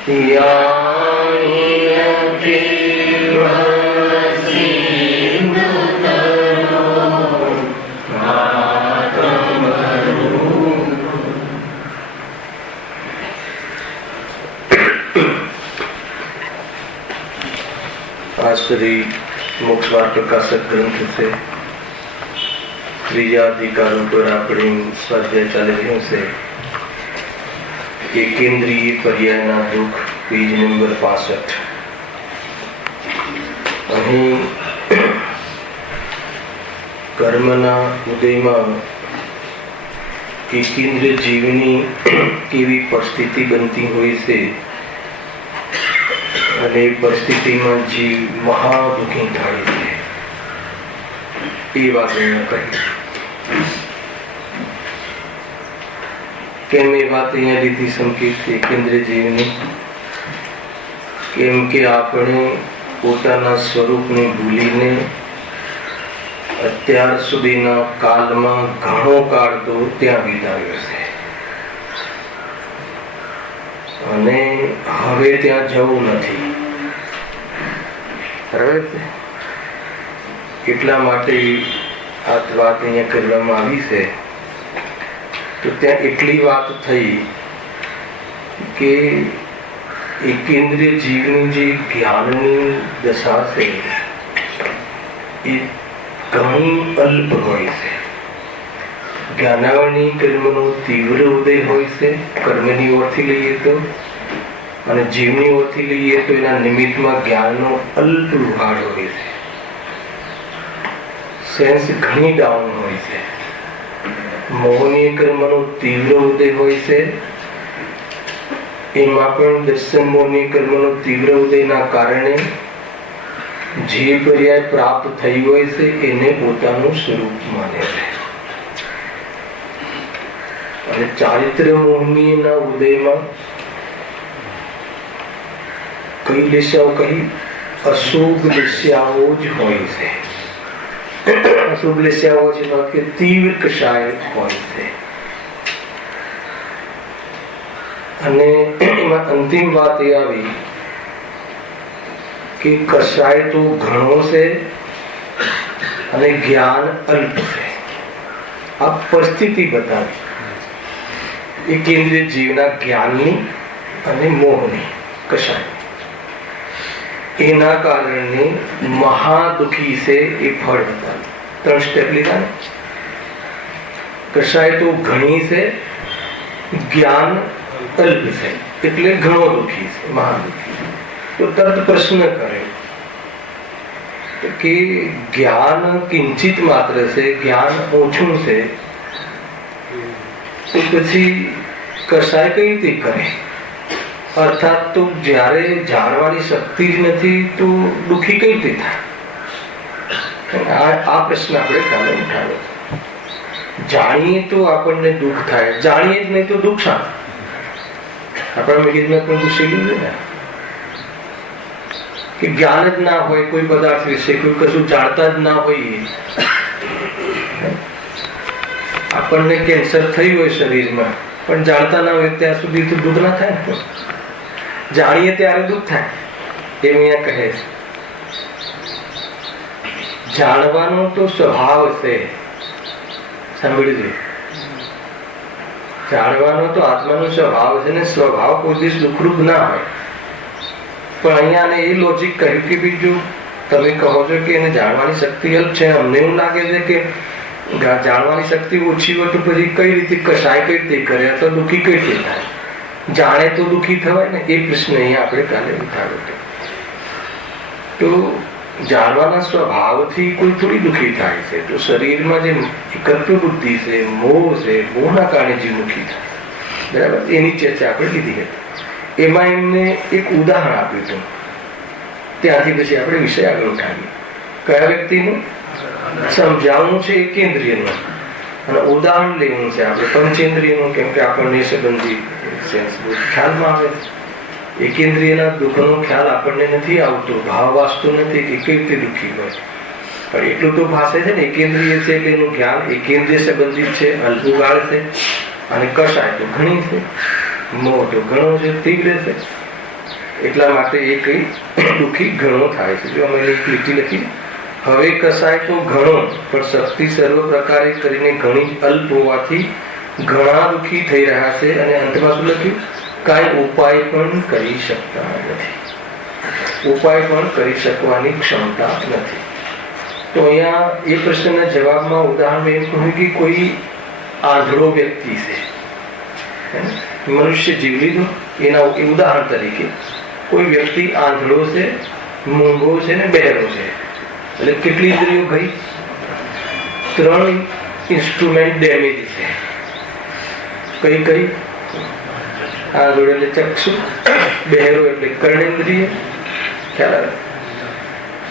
श्री मोक्षवार प्रकाशक ग्रंथ से त्रीजा अधिकारों पर अपनी स्वाध्याय चाली रही से केंद्रीय पर्यायना दुख पेज नंबर 65 અહીં કર્મના ઉદયમાં કેન્દ્રીય જીવની કેવી પરિસ્થિતિ બનતી હોય છે અને પરિસ્થિતિમાં જીવ મહા દુઃખી થાય છે એ વાત અહીંયા કહી કેમ એ વાત અહીંયા લીધી સંકેત છે કેન્દ્રીય જીવની કેમ કે આપણે પોતાના સ્વરૂપને ભૂલીને અત્યાર સુધીના કાળમાં ઘણો કાળ તો ત્યાં વિતાવ્યો છે અને હવે ત્યાં જવું નથી. એટલા માટે આ વાત અહીંયા કરવામાં આવી છે. તો ત્યાં એટલી વાત થઈ કે એકેન્દ્રીય જીવની જે જ્ઞાનની દશા છે એ ઘણી અલ્પ હોય છે. જ્ઞાનાવરણી કર્મનો તીવ્ર ઉદય હોય છે કર્મની ઓરથી લઈએ તો, અને જીવની ઓરથી લઈએ તો એના નિમિત્તમાં જ્ઞાનનો અલ્પ ઉઘાડ હોય છે. સેન્સ ઘણી ડાઉન હોય છે. મોહનીય કર્મનો તીવ્ર ઉદય હોય છે. એમાં પણ દર્શન મોહનીય કર્મનો તીવ્ર ઉદયના કારણે જે પર્યાય પ્રાપ્ત થઈ હોય છે એને પોતાનું સ્વરૂપ માને છે. અને ચારિત્ર્ય મોહનીયના ઉદયમાં કઈ લેસ્યાઓ કહી અશુભ લેસ્યાઓ જ હોય છે. અશુભ લેસ્યાઓ જેમાં કે તીવ્ર કષાય હોય છે. અને એમાં અંતિમ વાત એ આવી કે કષાય તો ઘણો છે અને જ્ઞાન અલ્પ છે. આ પરિસ્થિતિ બતાવી એ કેન્દ્રીય જીવના જ્ઞાનની અને મોહની કષાય એના કારણે મહાદુખી છે એ ફળ બતાવે. 3 સ્ટેપ લીધા ને. કષાય તો ઘણી છે, જ્ઞાન અલ્પ છે એટલે ઘણો દુખી છે, મહાદુખી. તો તરત પ્રશ્ન કરે કે જ્ઞાન કિંચિત માત્ર છે, જ્ઞાન ઓછું છે, તો પછી કસાય કઈ રીતે કરે? અર્થાત તો જ્યારે જાણવાની શક્તિ જ નથી તો દુઃખી કઈ રીતે થાય? આ પ્રશ્ન આપણે કાલે ઉઠાવ્યો. જાણીએ તો આપણને દુઃખ થાય, જાણીએ જ નહીં તો દુઃખ શા? આપણા મગજમાં કોઈ ઘૂસેલું છે ને કે જ્ઞાન જ ના હોય કોઈ પદાર્થ વિશે, કોઈ કશું જાણતા જ ના હોય. આપણને કેન્સર થયું હોય શરીરમાં પણ જાણતા ના હોય ત્યાં સુધી તો દુઃખ ના થાય. જાણીએ ત્યારે દુઃખ થાય એમ અહીંયા કહે છે. જાણવાનો તો સ્વભાવ છે, સાંભળજો. જાણવાનો તો આત્માનો સ્વભાવ છે ને સ્વભાવ કોઈ દિવસ દુઃખરૂપ ના હોય. પણ અહીંયા એ લોજિક કહ્યું કે બીજું તમે કહો છો કે એને જાણવાની શક્તિ અલ્પ છે, અમને એવું લાગે છે કે જાણવાની શક્તિ ઓછી હોય તો પછી કઈ રીતે કસાય કઈ રીતે કરે અથવા દુઃખી કઈ રીતે થાય? જાણે તો દુઃખી થવાય ને. એ પ્રશ્ન અહીંયા આપણે કાલે ઉઠાવ્યો. તો જાણવાના સ્વભાવથી કોઈ થોડી દુઃખી થાય છે. તો શરીરમાં જે એકત્વ બુદ્ધિ છે, મોહ છે, મોહના કારણે જે દુઃખી થાય, બરાબર, એની ચર્ચા આપણે લીધી હતી. એમાં એમને એક ઉદાહરણ આપ્યું હતું. ત્યાંથી પછી આપણે વિષય આગળ ઉઠાવીએ. કયા વ્યક્તિનું સમજાવવું છે? એકેન્દ્રિયનું. અને ઉદાહરણ લેવું છે આપણે પંચેન્દ્રિયનું, કેમ કે આપણને સંબંધી ખ્યાલમાં આવે છે. એકેન્દ્રિયના દુઃખનો ખ્યાલ આપણને નથી આવતો, ભાવ વાસ્તુ નથી કે કઈ રીતે દુઃખી હોય. પણ એટલું તો ભાષે છે ને એકેન્દ્રિય છે એટલે એનું જ્ઞાન એકેન્દ્રિય સંબંધિત છે, અલ્પગાળ છે. અને કષાય તો ઘણી છે, મોહ તો ઘણો છે, તીવ્ર છે. એટલા માટે એ કઈ દુઃખી ઘણો થાય છે. જો અમે એક લીટી લખી, હવે કસાય તો ઘણો, પણ શક્તિ સર્વ પ્રકારે કરીને ઘણી અલ્પ હોવાથી ઘણા દુઃખી થઈ રહ્યા છે. અને અંતમાં શું લખ્યું? કાંઈ ઉપાય પણ કરી શકતા નથી. ઉપાય પણ કરી શકવાની ક્ષમતા નથી. તો અહીંયા એ પ્રશ્નના જવાબમાં ઉદાહરણ એમ કહ્યું કે કોઈ આંધળો વ્યક્તિ છે, મનુષ્ય જીવ લીધો એના ઉદાહરણ તરીકે કોઈ વ્યક્તિ આંધળો છે, મૂંગો છે ને બહેરો છે. એટલે કેટલી ઇન્દ્રિયો ગઈ? 3 ઇન્સ્ટ્રુમેન્ટ ડેમેજ છે. કઈ કઈ? આંધળો એટલે ચક્ષુ, બહેરો એટલે કર્ણેન્દ્રિય, ખ્યાલ આવે,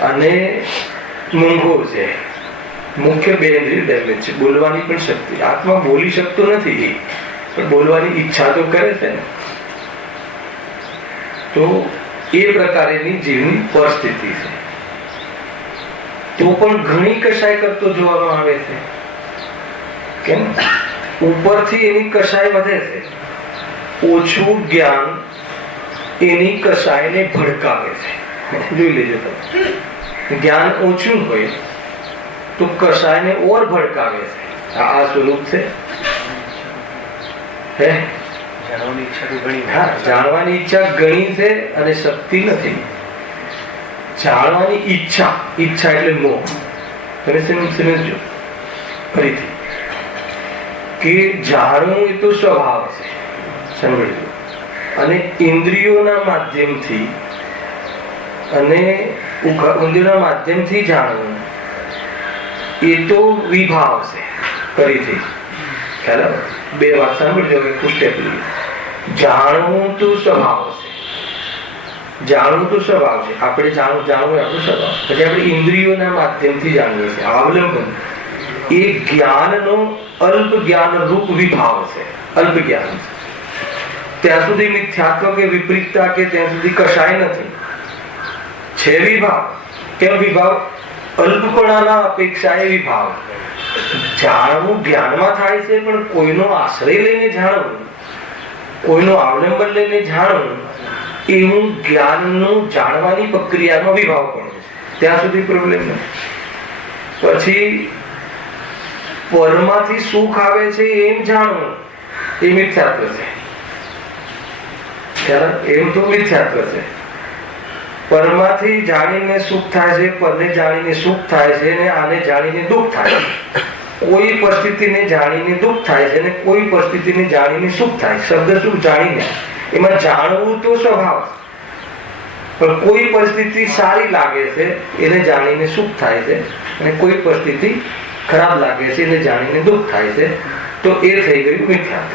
અને મૂંગો છે. મુખ્ય 2 ઇન્દ્રિય ડેમેજ છે. બોલવાની પણ શક્તિ, આત્મા બોલી શકતો નથી, પણ બોલવાની ઈચ્છા તો કરે છે ને. તો એ પ્રકારેની જીવની પરિસ્થિતિ છે. તો પણ ઘણી કશાય કરતો જોવામાં આવે છે. કેમ? ઉપરથી એની કશાય વધે છે. ઓછું જ્ઞાન એની કશાયને ભડકાવે છે. જોઈ લેજો તમે, જ્ઞાન ઓછું હોય તો કશાયને ઓર ભડકાવે છે. આ સ્વરૂપ છે. હે, જાણવાની ઈચ્છા ઘણી છે અને શક્તિ નથી. જાણવાની ઈચ્છા, ઈચ્છા એટલે મોહ. તમે સમજો ફરીથી કે જાણવું એ તો સ્વભાવ છે, સમજો. અને ઇન્દ્રિયોના માધ્યમથી જાણવું એ તો વિભાવ છે. ફરીથી ખ્યાલ આવે? 2 વાત સાંભળજો. જાણવું તો સ્વભાવ છે, જાણવું તો સ્વભાવ છે. આપણે જાણવું આપણો સ્વભાવ. પછી આપણે ઇન્દ્રિયોના માધ્યમથી જાણીએ છીએ. અવલંબન એ જ્ઞાનનો અલ્પ જ્ઞાન રૂપ વિભાવ છે. અલ્પ જ્ઞાન છે. ત્યાં સુધી મિથ્યાત્વ કે વિપરીતતા કે ત્યાં સુધી કશાય નથી. છે વિભાવ. કેમ વિભાવ? અલ્પપણાના અપેક્ષાએ વિભાવ. જાણવું જ્ઞાનમાં થાય છે, પણ કોઈનો આશ્રય લઈને જાણવું, કોઈનો અવલંબન લઈને જાણવું, એવું જ્ઞાનનું જાણવાની પ્રક્રિયાનો વિભાવ પણ છે. ત્યાં સુધી પ્રોબ્લેમ નથી. પછી પરમાંથી સુખ આવે છે એમ જાણવું એ મિથ્યાત્વ છે. એમ તો મિથ્યાત્વ છે. પરમાંથી જાણીને સુખ થાય છે, પરને જાણીને સુખ થાય છે, ને આને જાણીને દુઃખ થાય છે. કોઈ પરિસ્થિતિને જાણીને દુઃખ થાય છે ને કોઈ પરિસ્થિતિને જાણીને સુખ થાય. શબ્દ સુખ જાણીને, એમાં જાણવું તો સ્વભાવ, પણ કોઈ પરિસ્થિતિ સારી લાગે છે એને જાણીને સુખ થાય છે, અને કોઈ પરિસ્થિતિ ખરાબ લાગે છે એને જાણીને દુઃખ થાય છે. તો એ થઈ ગયું મિથ્યાત્વ.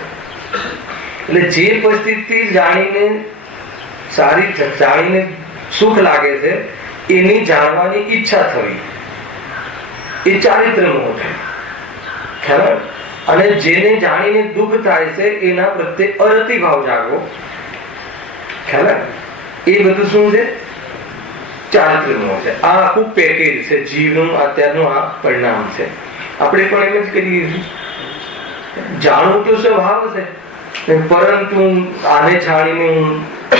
એટલે જે પરિસ્થિતિ જાણીને સારી, જાણીને સુખ લાગે છે એની જાણવાની ઈચ્છા થવી, એ ચારિત્ર મોહ છે. ખ્યાલ? અને જેને જાણીને દુઃખ થાય છે એના પ્રત્યે અરતિ ભાવ જાગવો. ખ્યાલ? એ બધું શું છે? ચારિત્ર મોહ છે. આ આખું પેકેજ છે જીવનું. અત્યારનું આ પરિણામ છે. આપણે પણ એમ જ કરીએ છીએ. જાણવું તો સ્વભાવ છે, પરંતુ આને જાણીને હું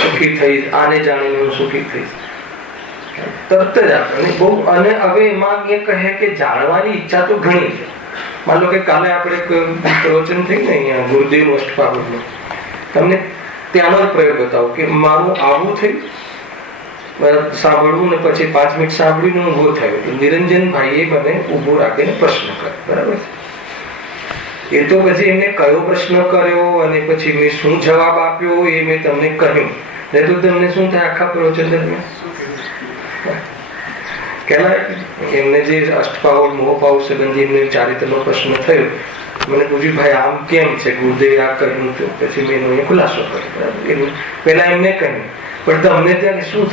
સુખી થઈશ, આને જાણીને હું સુખી થઈશ, તરત જ આપણે બહુ. અને હવે એમાં એ કહે કે જાણવાની ઈચ્છા તો ઘણી છે. માન લો કે કાલે આપણે પ્રવચન થઈ ને અહીંયા ગુરુદેવ અષ્ટપાવનમાં, તમને ત્યાંનો જ પ્રયોગ બતાવો કે મારું આવું થયું, સાંભળવું ને પછી 5 મિનિટ સાંભળીને ઊભો થયો. નિરંજનભાઈએ મને ઊભો રાખીને પ્રશ્ન કર્યો. બરાબર? એ તો પછી એમને કયો પ્રશ્ન કર્યો અને પછી મેં શું જવાબ આપ્યો એ મેં તમને કહ્યું. નહીં તો તમને શું થાય આખા પ્રવચન દરમિયાન? એમને જે અષ્ટપાવર મોહપાવ સંબંધી એમને ચારિત્રનો પ્રશ્ન થયો, મને પૂછ્યું ભાઈ આમ કેમ છે, ગુરુદેવ આ કહ્યું તો પછી મેં એનો ખુલાસો કર્યો. બરાબર? પેલા એમને કહ્યું, પણ તમને ત્યાં શું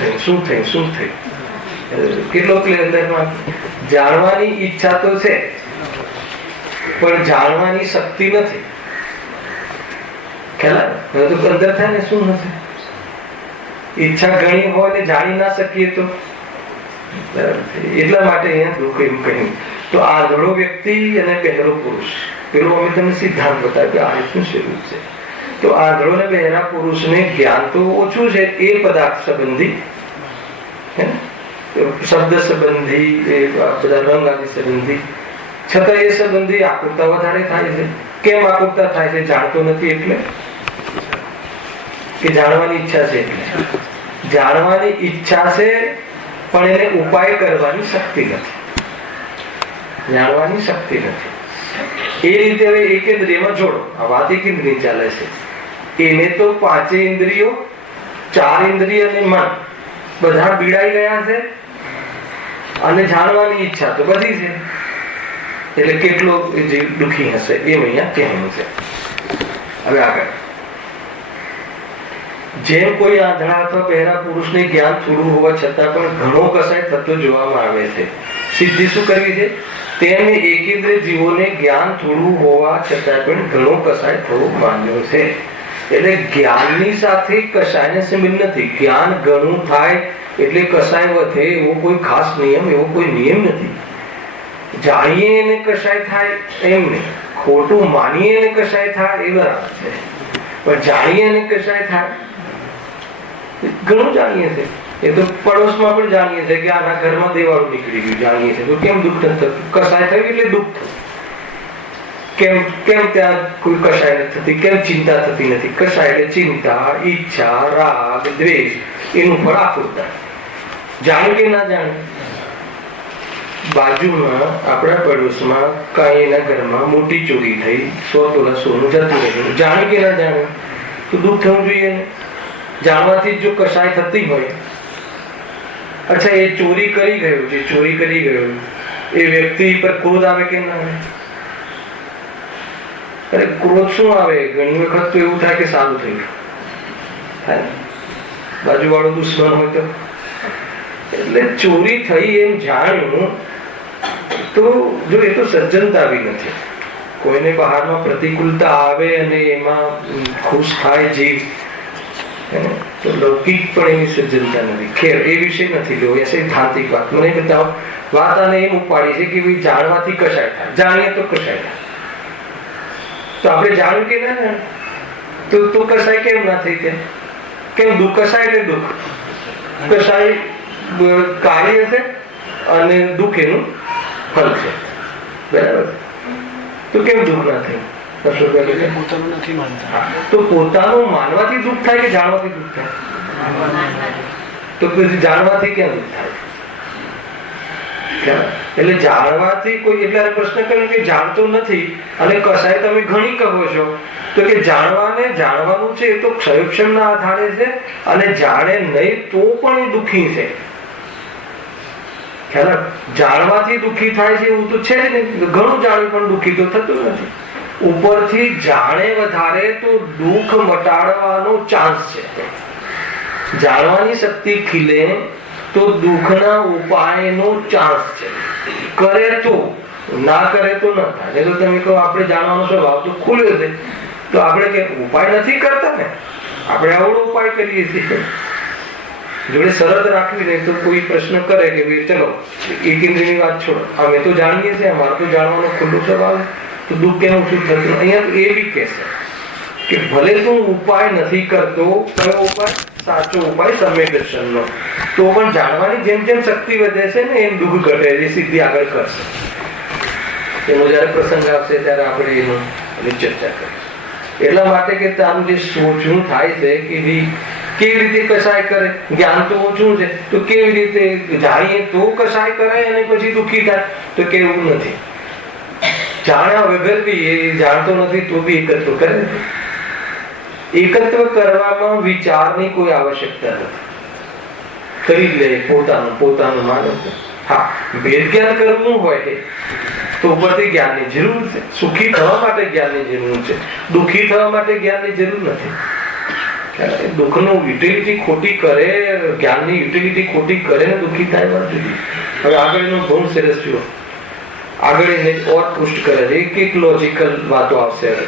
થયું. કેટલો અંદરમાં જાણવાની ઈચ્છા તો છે, પણ જાણવાની શક્તિ નથી. ખ્યાલ? તો અંદર થાય ને શું નથી? ઈચ્છા ઘણી હોય ને જાણી ના શકીએ તો. એટલા માટે અહીંયા દુઃખ એમ કહ્યું. તો આંધળો વ્યક્તિ અને બહેરો પુરુષ, પેલો અમે તમને સિદ્ધાંત બતાવ્યો કે આ રીતનું સ્વરૂપ છે. તો આંધળો ને બહેરા પુરુષને જ્ઞાન તો ઓછું છે એ પદાર્થ સંબંધી, શબ્દ સંબંધી, એ બધા રંગ આદિ સંબંધી, છતાં એ સંબંધી આકુરતા વધારે થાય છે. કેમ આકુરતા થાય છે? જાણતો નથી એટલે, કે જાણવાની ઈચ્છા છે એટલે? જાણવાની ઈચ્છા છે પણ એને ઉપાય કરવાની શક્તિ નથી, જાણવાની શક્તિ નથી. એ રીતે હવે એક ઇન્દ્રિયમાં જોડો. આ વાત એક ઇન્દ્રિય ચાલે છે, એને તો 5 ઇન્દ્રિયો, 4 ઇન્દ્રિય અને મન બધા પીડાઈ ગયા છે, અને જાણવાની ઈચ્છા તો બધી છે. એટલે કેટલો જે દુઃખી હશે એમ અહીંયા કહેવાનું છે. હવે આગળ, જેમ કોઈ આંધળા અથવા બહેરા પુરુષને જ્ઞાન થોડું હોવા છતાં પણ ઘણો કસાય થતો જોવામાં આવે છે. સિદ્ધિ શું કરવી છે? તેમ એકેન્દ્રિય જીવોને જ્ઞાન થોડું હોવા છતાં પણ ઘણો કસાય થવો માન્યો છે. એટલે જ્ઞાનની સાથે કસાયને સંબંધ નથી. જ્ઞાન ઘણું થાય એટલે કસાય વધે એવો કોઈ ખાસ નિયમ, એવો કોઈ નિયમ નથી. જાણીએ એને કસાય થાય એમ નહીં, ખોટું માનીએ એને કસાય થાય એ બરાબર છે, પણ જાણીએ એને કસાય થાય, ઘણું જાણીએ છે. એ તો પડોશમાં પણ જાણીએ છે કે આના ઘરમાં દેવાળું નીકળી ગયું, જાણીએ છે તો કેમ દુઃખ નથી થતું? કસાય થયું એટલે દુઃખ થયું. કેમ ત્યાં કોઈ કસાય નથી થતી? કેમ ચિંતા થતી નથી? કસાય એટલે ચિંતા, ઈચ્છા, રાગ, દ્વેષ, એનું ફળ આકુરતા. જાણ્યું કે ના જાણ્યું? બાજુમાં આપણા પડોશમાં કઈ એના ઘરમાં મોટી ચોરી થઈ, 100 તોલા સોનું જતું રહ્યું, જાણ્યું કે ના જાણ્યું? તો દુઃખ થવું જોઈએ. જાણવાથી જો કસાય થતી હોય, અચ્છા એ ચોરી કરી ગયો, જે ચોરી કરી ગયો એ વ્યક્તિ પર ક્રોધ આવે કે ના આવે? અરે ક્રોધ શું આવે? ઘણી વખત તો એવું થાય કે સારું થયું, બાજુ વાળો દુશ્મન હોય તો. એટલે ચોરી થઈ એમ જાણ્યું તો જો એ તો સજ્જનતા બી નથી. કોઈને બહારમાં પ્રતિકૂળતા આવે અને એમાં ખુશ થાય જીવ, તો લૌકિક પણ એની સજ્જનતા નથી. ખેર એ વિષય નથી લો, એ સૈદ્ધાંતિક વાત. મને બતાવો, વાત આને એમ ઉપાડી છે કે ભાઈ જાણવાથી કશાય થાય, જાણીએ તો કશાય થાય. તો આપણે જાણ્યું કે ના જાણ્યું તો કશાય કેમ ના થઈ? કેમ દુઃખ? કશાય એટલે દુઃખ, કશાય કાર્ય છે અને દુઃખ એનું ફલ છે, બરાબર? તો કેમ દુઃખ ના થયું? પોતાનું નથી માનતા. તો પોતાનું માનવાથી દુઃખ થાય કે જાણવાથી દુઃખ થાય? તો પછી જાણવાથી કેમ દુઃખ થાય? એટલે જાણવાથી કોઈ, એટલે પ્રશ્ન કર્યો કે જાણતો નથી અને કસાય તમે ઘણી કહો છો, તો કે જાણવાનું છે એ તો ક્ષયક્ષમ ના આધારે છે, અને જાણે નહીં તો પણ એ દુઃખી છે. જાણવાથી દુઃખી થાય છે એવું તો છે જ નહીં. ઘણું જાણ્યું પણ દુઃખી તો થતું નથી. ઉપરથી જાણે વધારે તો દુઃખ મટાડવાનો ચાન્સ છે. જાણવાની શક્તિ ખીલે તો દુઃખના ઉપાયનો ચાન્સ છે. કરે તો, ના કરે તો ન થાય. તો તમે કહો આપણે જાણવાનો સ્વભાવ તો ખુલ્યો છે, તો આપણે કે ઉપાય નથી કરતા ને, આપણે આવડો ઉપાય કરીએ છીએ. જોડે શરત રાખવી નહીં તો કોઈ પ્રશ્ન કરે કે ભાઈ ચલો એક ઇન્દ્રિયની વાત છોડો, અમે તો જાણીએ છીએ, અમારે તો જાણવાનો ખુલ્લો સ્વભાવ, તો દુઃખ કેમ શું થતું? અહીંયા તો એ બી કહેશે કે ભલે તું ઉપાય નથી કરતો, કયો ઉપાય? સાચો ઉપાય સમ્યક-દર્શનનો, તો પણ જાણવાની જેમ જેમ શક્તિ વધે છે ને એમ દુઃખ ઘટે છે, સિદ્ધિ આગળ કરશે. એનો જયારે પ્રસંગ આવશે ત્યારે આપણે એનું ચર્ચા કરીશું. એટલા માટે કે તારું જે સોચવું થાય છે કે કેવી રીતે કસાય કરે, જ્ઞાન તો ઓછું છે, તો કેવી રીતે જાણીએ તો કસાય કરે અને પછી દુઃખી થાય, તો કેવું નથી. જાણ્યા વગર બી એ જાણતો નથી તો બી એકત્વ કરે. એકત્વ કરવામાં વિચારની કોઈ આવશ્યકતા નથી, કરી લે પોતાનું માનો. હા, ભેદ જ્ઞાન કરવું હોય તો ઉપરથી જ્ઞાનની જરૂર છે. સુખી થવા માટે જ્ઞાનની જરૂર છે, દુઃખી થવા માટે જ્ઞાનની જરૂર નથી. દુઃખનું યુટિલિટી ખોટી કરે, જ્ઞાનની યુટિલિટી ખોટી કરે ને દુઃખી થાય વાત જુદી. હવે આગળ એનો ગુણ સરસ જુઓ, આગળ એને ઓર પુષ્ટ કરે છે. એક લોજિકલ વાતો આવશે. હવે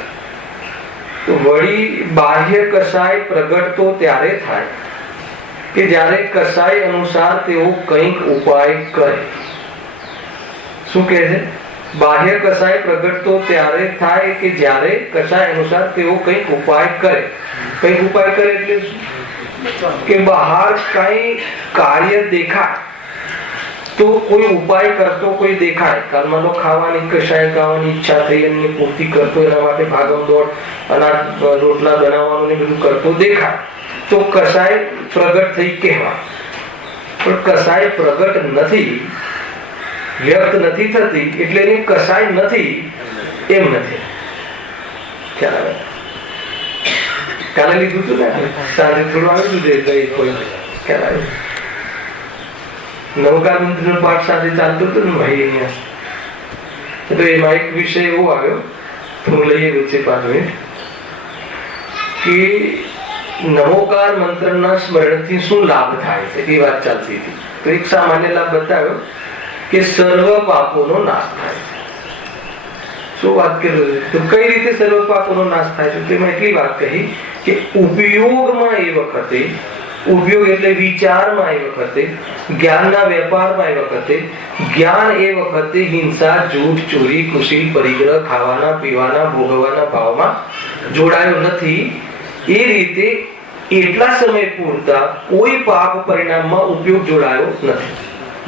તો વળી બાહ્ય કસાય પ્રગટ તો ત્યારે થાય કે જ્યારે કસાય અનુસાર તેઓ કંઈક ઉપાય કરે. શું કહે છે? બાહ્ય કસાય પ્રગટ તો ત્યારે થાય કે જ્યારે કસાય અનુસાર તેઓ કંઈક ઉપાય કરે. કંઈક ઉપાય કરે એટલે કે બહાર કઈ કાર્ય દેખાય તો કોઈ ઉપાય કરતો કોઈ દેખાય. કર્મનો ખાવાની કસાય ખાવાની ઈચ્છા થઈ, એની પૂર્તિ કરતો, એના માટે ભાગમ દોડ અનાજ રોટલા બનાવવાનું ને બધું કરતો દેખાય તો કસાય પ્રગટ થઈ કહેવાય. પણ કસાય પ્રગટ નથી, વ્યક્ત નથી થતી એટલે એની કસાય નથી એમ નથી. ખ્યાલ આવે? કાલે લીધું હતું ને, સાંજે થોડું આવ્યું હતું કોઈ ખ્યાલ આવે? નવકાર મંત્રનો પાઠ સાથે ચાલતો હતો ને ભાઈ અહીંયા, તો એમાં એક વિષય એવો આવ્યો, હું લઈએ વચ્ચે પાછળ, કે નમોકાર મંત્રના સ્મરણથી શું લાભ થાય છે એ વાત ચાલતી હતી. તો એક સામાન્ય લાભ બતાવ્યો કે સર્વ પાપોનો નાશ થાય છે. શું વાત કરી? તો કઈ રીતે સર્વ પાપોનો નાશ થાય છે? તેમાં એટલી વાત કહી કે ઉપયોગમાં એ વખતે, ઉપયોગ એટલે વિચારમાં એ વખતે, જ્ઞાનના વેપારમાં એ વખતે, જ્ઞાન એ વખતે હિંસા, જૂઠ, ચોરી, કુશીલ, પરિગ્રહ, ખાવાના પીવાના ભોગવવાના ભાવમાં જોડાયો નથી. એ રીતે એટલા સમય પૂરતા કોઈ પાપ પરિણામમાં ઉપયોગ જોડાયો નથી.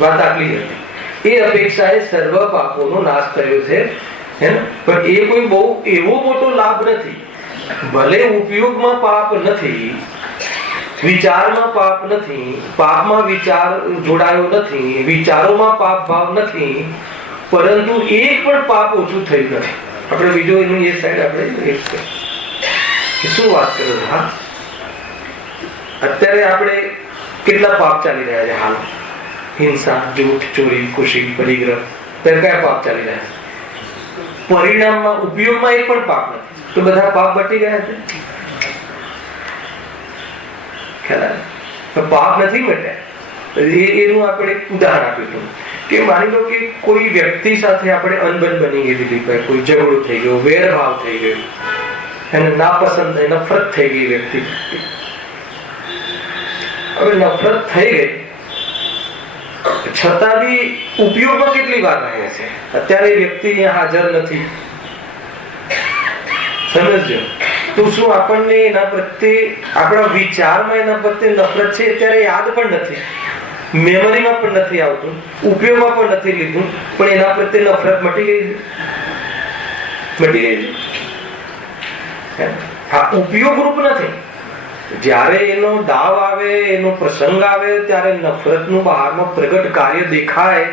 વાત આટલી હતી. એ અપેક્ષાએ સર્વ પાપોનો નાશ થયો છે. પણ એ કોઈ બહુ એવો મોટો લાભ નથી. ભલે ઉપયોગમાં પાપ નથી, વિચારમાં પાપ નથી, પાપમાં વિચાર જોડાયો નથી, વિચારોમાં પાપ ભાવ નથી, પરંતુ એક પણ પાપ ઓછું થયું નથી. આપણે બીજો એનું એ સાઈડ આપણે શું વાત કરો? હા, અત્યારે આપણે કેટલા પાપ ચાલી રહ્યા છે હાલ? હિંસા, જૂઠ, ચોરી, ખુશી, પરિગ્રહ, કયા પાપ ચાલી રહ્યા છે? પરિણામમાં, ઉપયોગમાં એક પણ પાપ નથી. તો બધા પાપ બટી ગયા છે. પાપ નથી મટ્યા. એનું આપણે ઉદાહરણ આપ્યું હતું કે માની લો કે કોઈ વ્યક્તિ સાથે આપણે અનબન બની ગયેલી, કોઈ ઝઘડો થઈ ગયો, વેરભાવ થઈ ગયો, એને નાપસંદ થઈ, નફરત થઈ ગઈ વ્યક્તિ. હવે નફરત થઈ ગઈ છતાં બી ઉપયોગમાં કેટલી વાર રહે છે? અત્યારે વ્યક્તિ અહીંયા હાજર નથી, સમજજો. તો શું આપણને એના પ્રત્યે, આપણા વિચારમાં એના પ્રત્યે નફરત છે અત્યારે યાદ પણ નથી, મેમરીમાં પણ નથી આવતું, ઉપયોગમાં પણ નથી લીધું, પણ એના પ્રત્યે નફરત મટી ગઈ છે? મટી ગઈ છે. હા, ઉપયોગ રૂપ નથી. જ્યારે એનો દાવ આવે, એનો પ્રસંગ આવે, ત્યારે નફરતનું બહારમાં પ્રગટ કાર્ય દેખાય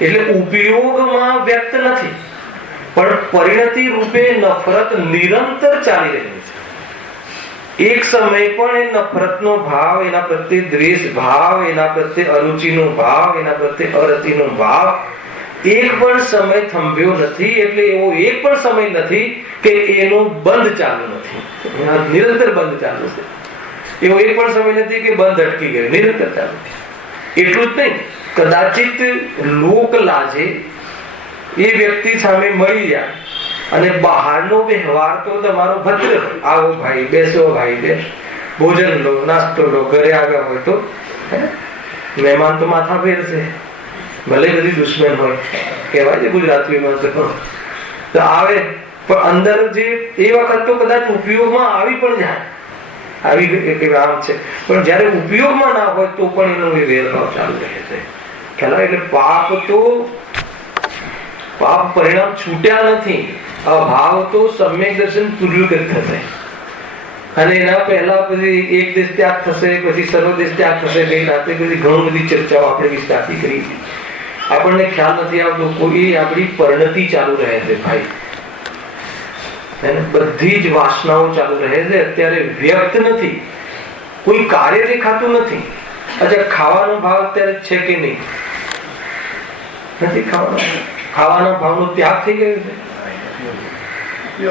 એટલે ઉપયોગમાં વ્યક્ત નથી, પણ પરિણતિ રૂપે નફરત નિરંતર ચાલી રહી છે. એક સમય પણ એ નફરતનો ભાવ, એના પ્રત્યે દ્વેષ ભાવ, એના પ્રત્યે અરુચિનો ભાવ, એના પ્રત્યે અરતિનો ભાવ એક પણ સમય થંભ્યો નથી. એટલે એવો એક પણ સમય નથી કે એનો બંધ ચાલુ નથી, નિરંતર બંધ ચાલુ છે. એવો એક પણ સમય નથી કે બંધ અટકી ગયો, નિરંતર ચાલુ. એટલું જ નહીં, કદાચિત લોક લાજે એ વ્યક્તિ સામે મળી જાય અને બહારનો વ્યવહાર તો તમારો ભદ્ર હોય, આવો ભાઈ, બેસો ભાઈ, બેસ, ભોજન લો, નાસ્તો લો, ઘરે આવ્યા હોય તો મહેમાન તો માથા ફેરશે, ભલે બધી દુશ્મન હોય, કહેવાય છે ગુજરાતીમાં તો આવે, પણ અંદર જે એ વખત તો કદાચ ઉપયોગમાં આવી પણ જાય, આવી આમ છે, પણ જયારે ઉપયોગમાં ના હોય તો પણ એનો વેરભાવ ચાલુ રહે છે. ખ્યાલ? એટલે પાપ તો, પાપ પરિણામ છૂટ્યા નથી. ભાવ તો સમ્યક દર્શન પૂર્વક જ થશે, અને એના પહેલા પછી એક દેશ ત્યાગ થશે, પછી સર્વ દેશ ત્યાગ થશે. ગઈ રાતે પછી ઘણી બધી ચર્ચાઓ આપણે વિસ્તારથી કરી. આપણને ખ્યાલ નથી આવતો, કોઈ આપણી પરિણતિ ચાલુ રહે છે ભાઈ, બધી જ વાસનાઓ ચાલુ રહે છે. અત્યારે વ્યક્ત નથી, કોઈ કાર્ય દેખાતું નથી. અચ્છા, ખાવાનો ભાવ અત્યારે છે કે નહીં? નથી. ખાવાના ભાવનો ત્યાગ થઈ ગયો છે.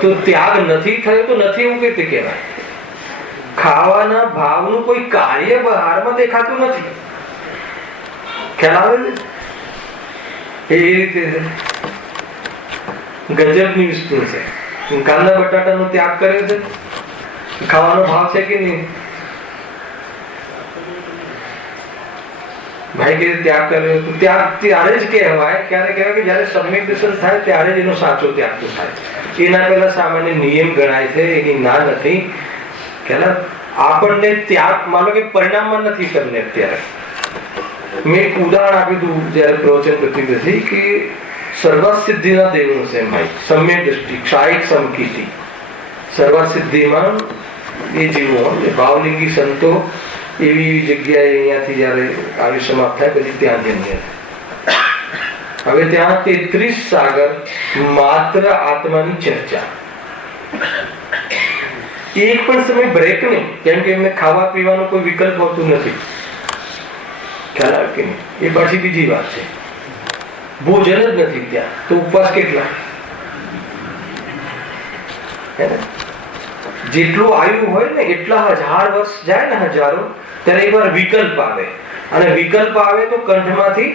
તો ત્યાગ નથી થયો તો નથી એવું કઈ રીતે કહેવાય? ખાવાના ભાવનું કોઈ કાર્ય બહારમાં દેખાતું નથી. ખ્યાલ આવે છે? એ રીતે ગજબની વસ્તુ છે. કાંદા બટાટાનો ત્યાગ કર્યો છે, ખાવાનો ભાવ છે કે નહીં? ભાઈ કે ત્યાગ કર્યો, ત્યારે જ કહેવાય, ક્યારે કહેવાય કે જયારે સમ્યક દર્શન થાય ત્યારે જ એનો સાચો ત્યાગ તો થાય. એના પહેલા સામાન્ય નિયમ ગણાય છે, એની ના નથી. આપણને ત્યાગ માનો કે પરિણામમાં નથી તમને. અત્યારે મેં એક ઉદાહરણ આપ્યું હતું જયારે પ્રવચન કરતી હતી કે સર્વસિદ્ધિના દેવનું છે ભાઈ, સમ્યક દ્રષ્ટિ ક્ષાયિક સમકીતિ. સર્વસિદ્ધિમાં એ જીવો ભાવલિંગી સંતો એવી જગ્યાએ અહીંયાથી જયારે આયુષ્ય સમાપ્ત થાય પછી ત્યાં જન્મે. હવે ત્યાં 33 સાગર માત્ર આત્માની ચર્ચા, એક પણ સમય બ્રેક નહીં, કેમ કે એમને ખાવા પીવાનો કોઈ વિકલ્પ હોતું નથી. ખ્યાલ આવે કે નહીં? એ પાછી બીજી વાત છે. ભોજન જ નથી ત્યાં તો ઉપવાસ કેટલા? જેટલું આયુ હોય ને એટલા 1000 વર્ષ જાય ને, હજારો, ત્યારે એકવાર વિકલ્પ આવે, અને વિકલ્પ આવે તો કંઠમાંથી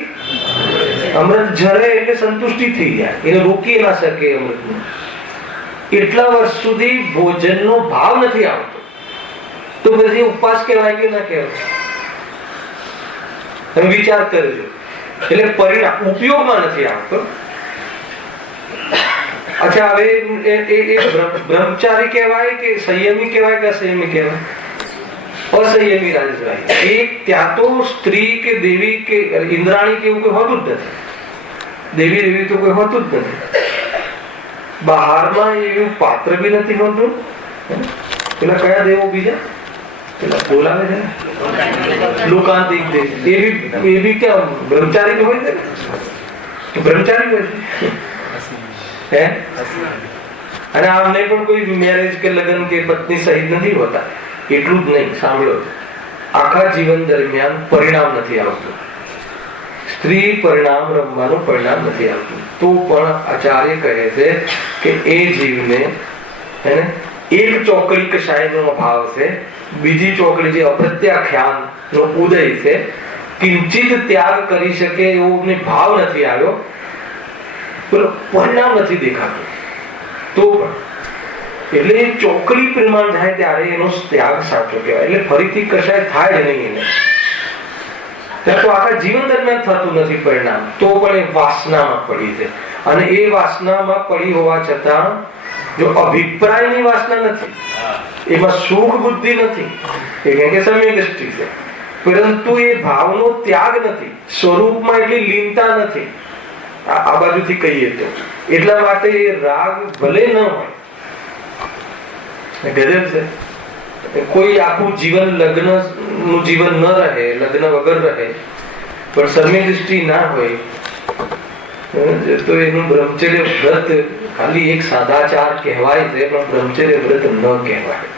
અમૃત ઝરે એટલે સંતુષ્ટિ થઈ જાય, એને રોકી ના શકે અમૃતનું. એટલા વર્ષ સુધી ભોજનનો ભાવ નથી આવતો તો પછી ઉપવાસ કહેવાય કે ના કહેવાય? તમે વિચાર કરજો. એટલે પરિણામ ઉપયોગમાં નથી આવતો. અચ્છા, હવે એ બ્રહ્મચારી કહેવાય કે સંયમી કહેવાય કે અસંયમી કહેવાય? અસંયમી રાજેશભાઈ. એક ત્યાં તો સ્ત્રી કે દેવી કે ઇન્દ્રાણી કે એવું કોઈ હોતું જ નથી. દેવી તો કોઈ હોતું જ નથી. બહારમાં એવું પાત્ર બી નથી હોતું. પેલા કયા દેવો બીજા પેલા બોલાવે છે લોકાંતિક દેવ, એ બી ક્યાં બ્રહ્મચારી હોય છે? બ્રહ્મચારી હોય છે. અને આમને પણ કોઈ મેરેજ કે લગ્ન કે પત્ની સહિત નથી હોતા. એટલું જ નહીં, સાંભળો, આખા જીવન દરમિયાન પરિણામ નથી આવતું. સ્ત્રી પરિણામ રમવાનું પરિણામ નથી આવતું. તો પણ આચાર્ય કહે છે કે એ જીવને એક ચોકડી કશાયનો અભાવ છે, બીજી ચોકડી જે અપ્રત્યાખ્યાન નો ઉદય છે, કિંચિત ત્યાગ કરી શકે એવો ભાવ નથી આવ્યો, પરિણામ નથી દેખાતું. તો પણ એટલે ચોકડી પ્રમાણ થાય ત્યારે એનો ત્યાગ સાચો કહેવાય. એટલે ફરીથી કશાય થાય જ નહીં એને. ત્યાં તો આખા જીવન દરમિયાન થતું નથી પરિણામ. તો પણ એ વાસનામાં પડી છે, અને એ વાસનામાં પડી હોવા છતાં જો અભિપ્રાયની વાસના નથી, એમાં સુખ બુદ્ધિ નથી, એ કે સમ્યક દ્રષ્ટિ છે, પરંતુ એ ભાવનો ત્યાગ નથી, સ્વરૂપમાં એટલી લીનતા નથી. આ બાજુથી કહીએ તો એટલા માટે એ રાગ ભલે ન હોય, ગજબ છે. કોઈ આખું જીવન લગ્ન નું જીવન ન રહે, લગ્ન વગર રહે, પણ સમ્યક દ્રષ્ટિ ના હોય તો એનું બ્રહ્મચર્ય વ્રત ખાલી એક સાદાચાર કહેવાય છે, પણ બ્રહ્મચર્ય વ્રત ન કહેવાય.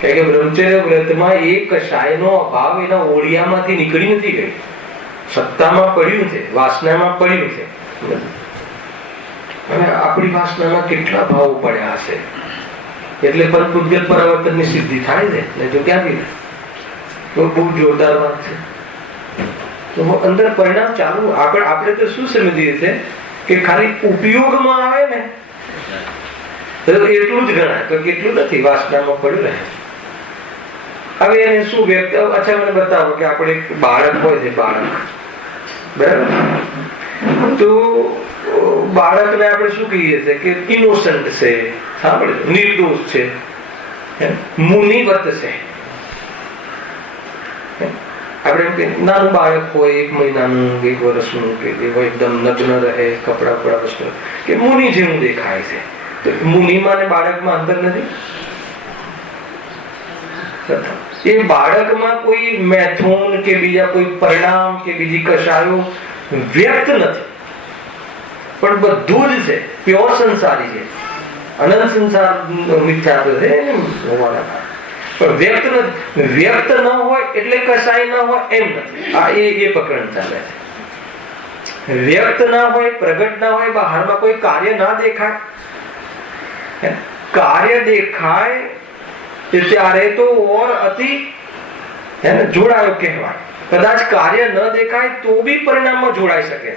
કારણ કે બ્રહ્મચર્ય વ્રતમાં એક કશાયનો અભાવ એના ઓળિયામાંથી નીકળી નથી ગઈ, સત્તામાં પડ્યું છે, વાસનામાં પડ્યું છે. અને આપણી વાસનામાં કેટલા ભાવો પડ્યા હશે, એટલે પૂજ્ય પરિવર્તનની સિદ્ધિ થાય છે. નહીં તો ક્યાંથી? તો બહુ જોરદાર વાત છે. તો અંદર પરિણામ ચાલુ. આપણે તો શું સમજીએ છીએ કે ખાલી ઉપયોગમાં આવે ને એટલું જ ગણાય, તો કેટલું નથી, વાસનામાં પડ્યું રહે. હવે એને શું વ્યક્ત, અચ્છા મને બતાવો કે આપણે એક બાળક હોય છે, બાળક બરાબર, તો બાળકને આપણે શું કહીએ છીએ કે ઇનોસન્ટ છે, સાંભળે, નિર્દોષ છે, મુનિવત છે. આપણે નાનું બાળક હોય, 1 મહિનાનું, 1 વર્ષનું, કે એકદમ નગ્ન રહે, કપડા બપડા વસ્તુ, કે મુનિ જેવું દેખાય છે. તો મુનિમાં ને બાળકમાં અંતર નથી. એ બાળકમાં કોઈ મેથોન કે બીજા કોઈ પરિણામ કે બીજી કશાયો વ્યક્ત નથી, પણ બધું જ છે, પ્યોર સંસારી છે. અનંત સંસાર મિથ્યાત્વ છે, પણ વ્યક્ત ન હોય એટલે કશાય ન હોય એમ નથી. આ એ પકડ ચાલે છે. વ્યક્ત ના હોય, પ્રગટ ના હોય, બહારમાં કોઈ કાર્ય ના દેખાય. કાર્ય દેખાય ત્યારે તો ઓર અતિ જોડાયો કહેવાય. કદાચ કાર્ય ન દેખાય તો બી પરિણામમાં જોડાઈ શકે છે.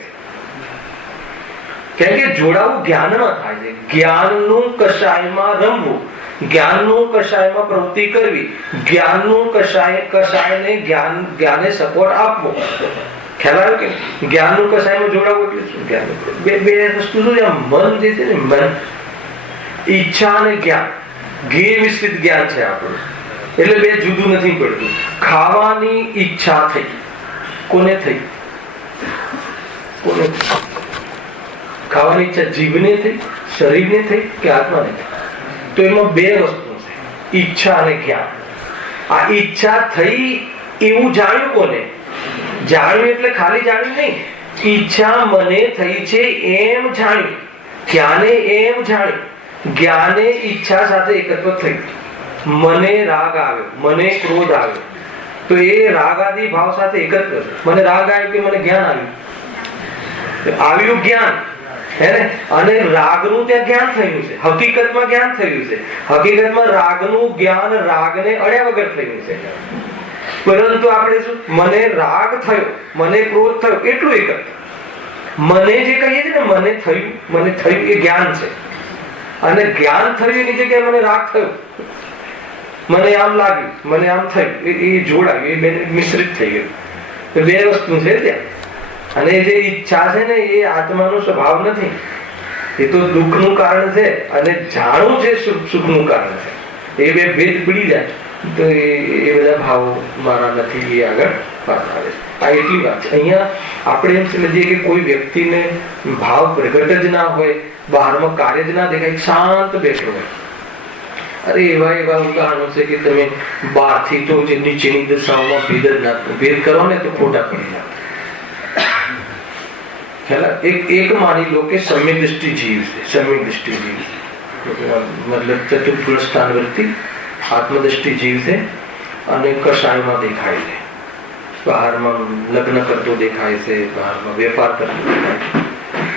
કેમ કે જોડાવું જ્ઞાનમાં થાય છે. જ્ઞાનનું કશાયમાં રમવું, જ્ઞાનનું કશાયમાં પ્રવૃત્તિ કરવી, જ્ઞાનનું કશાયને જ્ઞાને સપોર્ટ આપવો. ખ્યાલ આવ્યો કે જ્ઞાનનું કસાયમાં જોડાવું એટલે શું? જ્ઞાન બે વસ્તુ શું છે? મન જે છે ને, મન, ઈચ્છા અને જ્ઞાન, ઘી મિશ્રિત જ્ઞાન છે આપણું. એટલે બે જુદું નથી પડતું. ખાવાની ઈચ્છા થઈ, કોને થઈ? કોને ખાવાની ઈચ્છા? જીભને થઈ, શરીરને થઈ કે આત્માને થઈ? તો એમાં બે વસ્તુ છે, ઈચ્છા અને જ્ઞાન. આ ઈચ્છા થઈ એવું જાણ્યું કોને? જાણ્યું એટલે ખાલી જાણ્યું નહીં, ઈચ્છા મને થઈ છે એમ જાણ્યું. જ્ઞાને એમ જાણ્યું. જ્ઞાને ઈચ્છા સાથે એકત્વ થઈ. મને રાગ આવ્યો, મને ક્રોધ આવ્યો, તો એ રાગ આદિ ભાવ સાથે એકત્વ છે. મને રાગ આવ્યો કે મને જ્ઞાન આવ્યું જ્ઞાન, હે ને? અને રાગનું ત્યાં જ્ઞાન થયું છે, હકીકતમાં જ્ઞાન થયું છે. હકીકતમાં રાગનું જ્ઞાન રાગને અડ્યા વગર થયું છે. પરંતુ આપણે શું, મને રાગ થયો, મને ક્રોધ થયો, એટલું એક. મને જે કહીએ છીએ ને, મને થયું એ જ્ઞાન છે. અને જ્ઞાન થયું એની જગ્યાએ મને રાગ થયો, મને આમ લાગ્યું, મને આમ થયું, એ જોડાયું, એ બે મિશ્રિત થઈ ગયું. બે વસ્તુ છે ત્યાં. અને જે ઈચ્છા છે ને, એ આત્માનો સ્વભાવ નથી. એ તો દુઃખનું કારણ છે, અને જાણવું છે સુખનું કારણ છે. એ બે ભેદ પડી જાય તો એ બધા ભાવ મારા નથી, એ આગળ વાત આવે. આ એટલી વાત છે. અહીંયા આપણે એમ સમજીએ કે કોઈ વ્યક્તિને ભાવ પ્રગટ જ ના હોય, બહારમાં કાર્ય જ ના દેખાય, શાંત બેઠો હોય. અરે એવા ઉદાહરણો છે કે તમે બહારથી તો જે નીચેની દશાઓમાં ભેદ જ ના ભેદ કરો ને તો ખોટા પડી જાય. એક માની લો કે સમ્યક દ્રષ્ટિ જીવ છે. સમ્યક દ્રષ્ટિ જીવ મતલબ ચતુર્ગુણ સ્થાન વૃત્તિ આત્મદ્રષ્ટિ જીવ છે, અને કષાયમાં દેખાય છે, બહારમાં લગ્ન કરતો દેખાય છે, બહારમાં વેપાર કરતો દેખાય છે.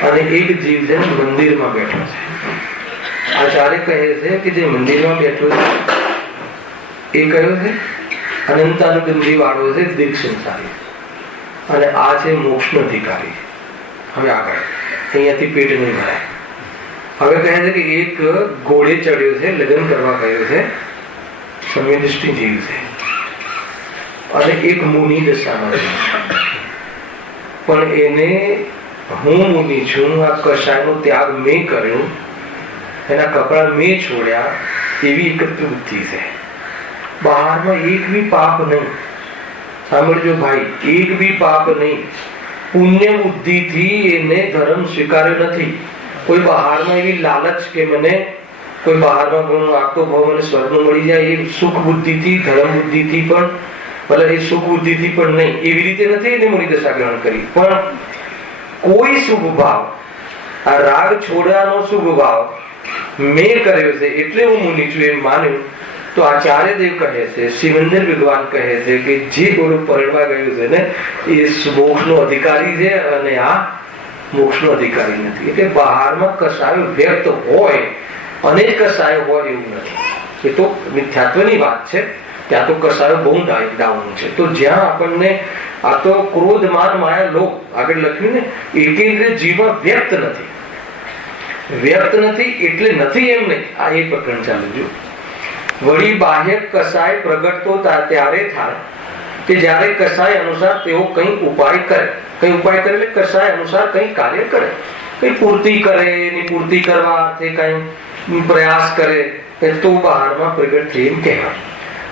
અને એક જીવ છે મંદિરમાં બેઠો છે. આચાર્ય કહે છે કે જે મંદિરમાં બેઠો છે એ કયો છે? અનંતાનુગંધી વાળો છે, દીર્ઘ સંસારી. અને આ છે મોક્ષનો અધિકારી. હવે આગળ અહીંયાથી પેટ નહીં ભરાય. હવે કહે છે કે એક ઘોડે ચડ્યો છે, લગ્ન કરવા ગયો છે, સંવેદિષ્ટિ જીવ છે, અને એક મુનિ દશામાં છે. પણ એને હું મુનિ છું, આ કષાયનો ત્યાગ મેં કર્યો, એના કપડા મેં છોડ્યા, એવી એક બુદ્ધિ છે. બહારમાં એક બી પાપ નહીં. સાંભળજો ભાઈ, એક બી પાપ નહીં. પુણ્ય બુદ્ધિથી એને ધર્મ સ્વીકાર્યો નથી. કોઈ બહારમાં એવી લાલચ કે મને કોઈ બહારમાં આખો ભાવ મને સ્વર્ગ મળી જાય, એ સુખ બુદ્ધિથી, ધર્મ બુદ્ધિથી પણ, મતલબ એ સુખ બુદ્ધિથી પણ નહીં, એવી રીતે નથી એને મુનિ દશા ગ્રહણ કરી. પણ કોઈ શુભ ભાવ, આ રાગ છોડવાનો શુભ ભાવ મેં કર્યો છે એટલે હું મુનિ છું એમ માન્યું. તો આચાર્ય દેવ કહે છે, શિવેન્દ્ર ભગવાન કહે છે કે જે ગુરુ પરણવા ગયું છે ને, એ મોક્ષનો અધિકારી છે, અને આ મોક્ષનો અધિકારી નથી. એટલે બહારમાં કસાયો વ્યક્ત હોય અને જ કસાયો હોય એવું નથી. એ તો મિથ્યાત્વની વાત છે. ત્યાં તો કસાયો બહુ ડાઉન છે. તો જ્યાં આપણને આ તો ક્રોધ માન માયા લોભ આગળ લખ્યું ને, એકેન્દ્ર જીવન વ્યક્ત નથી. વ્યક્ત નથી એટલે નથી એમ નહીં. આ એ પ્રકરણ ચાલુ જો. વળી બાહ્ય કસાય પ્રગટ તો ત્યારે થાય કે જ્યારે કસાય અનુસાર તેઓ કંઈ ઉપાય કરે. કંઈ ઉપાય કરે એટલે કસાય અનુસાર કંઈ કાર્ય કરે, કંઈ પૂર્તિ કરે, એની પૂર્તિ કરવા અર્થે કંઈ પ્રયાસ કરે, તો બહારમાં પ્રગટ થઈ એમ કહેવાય.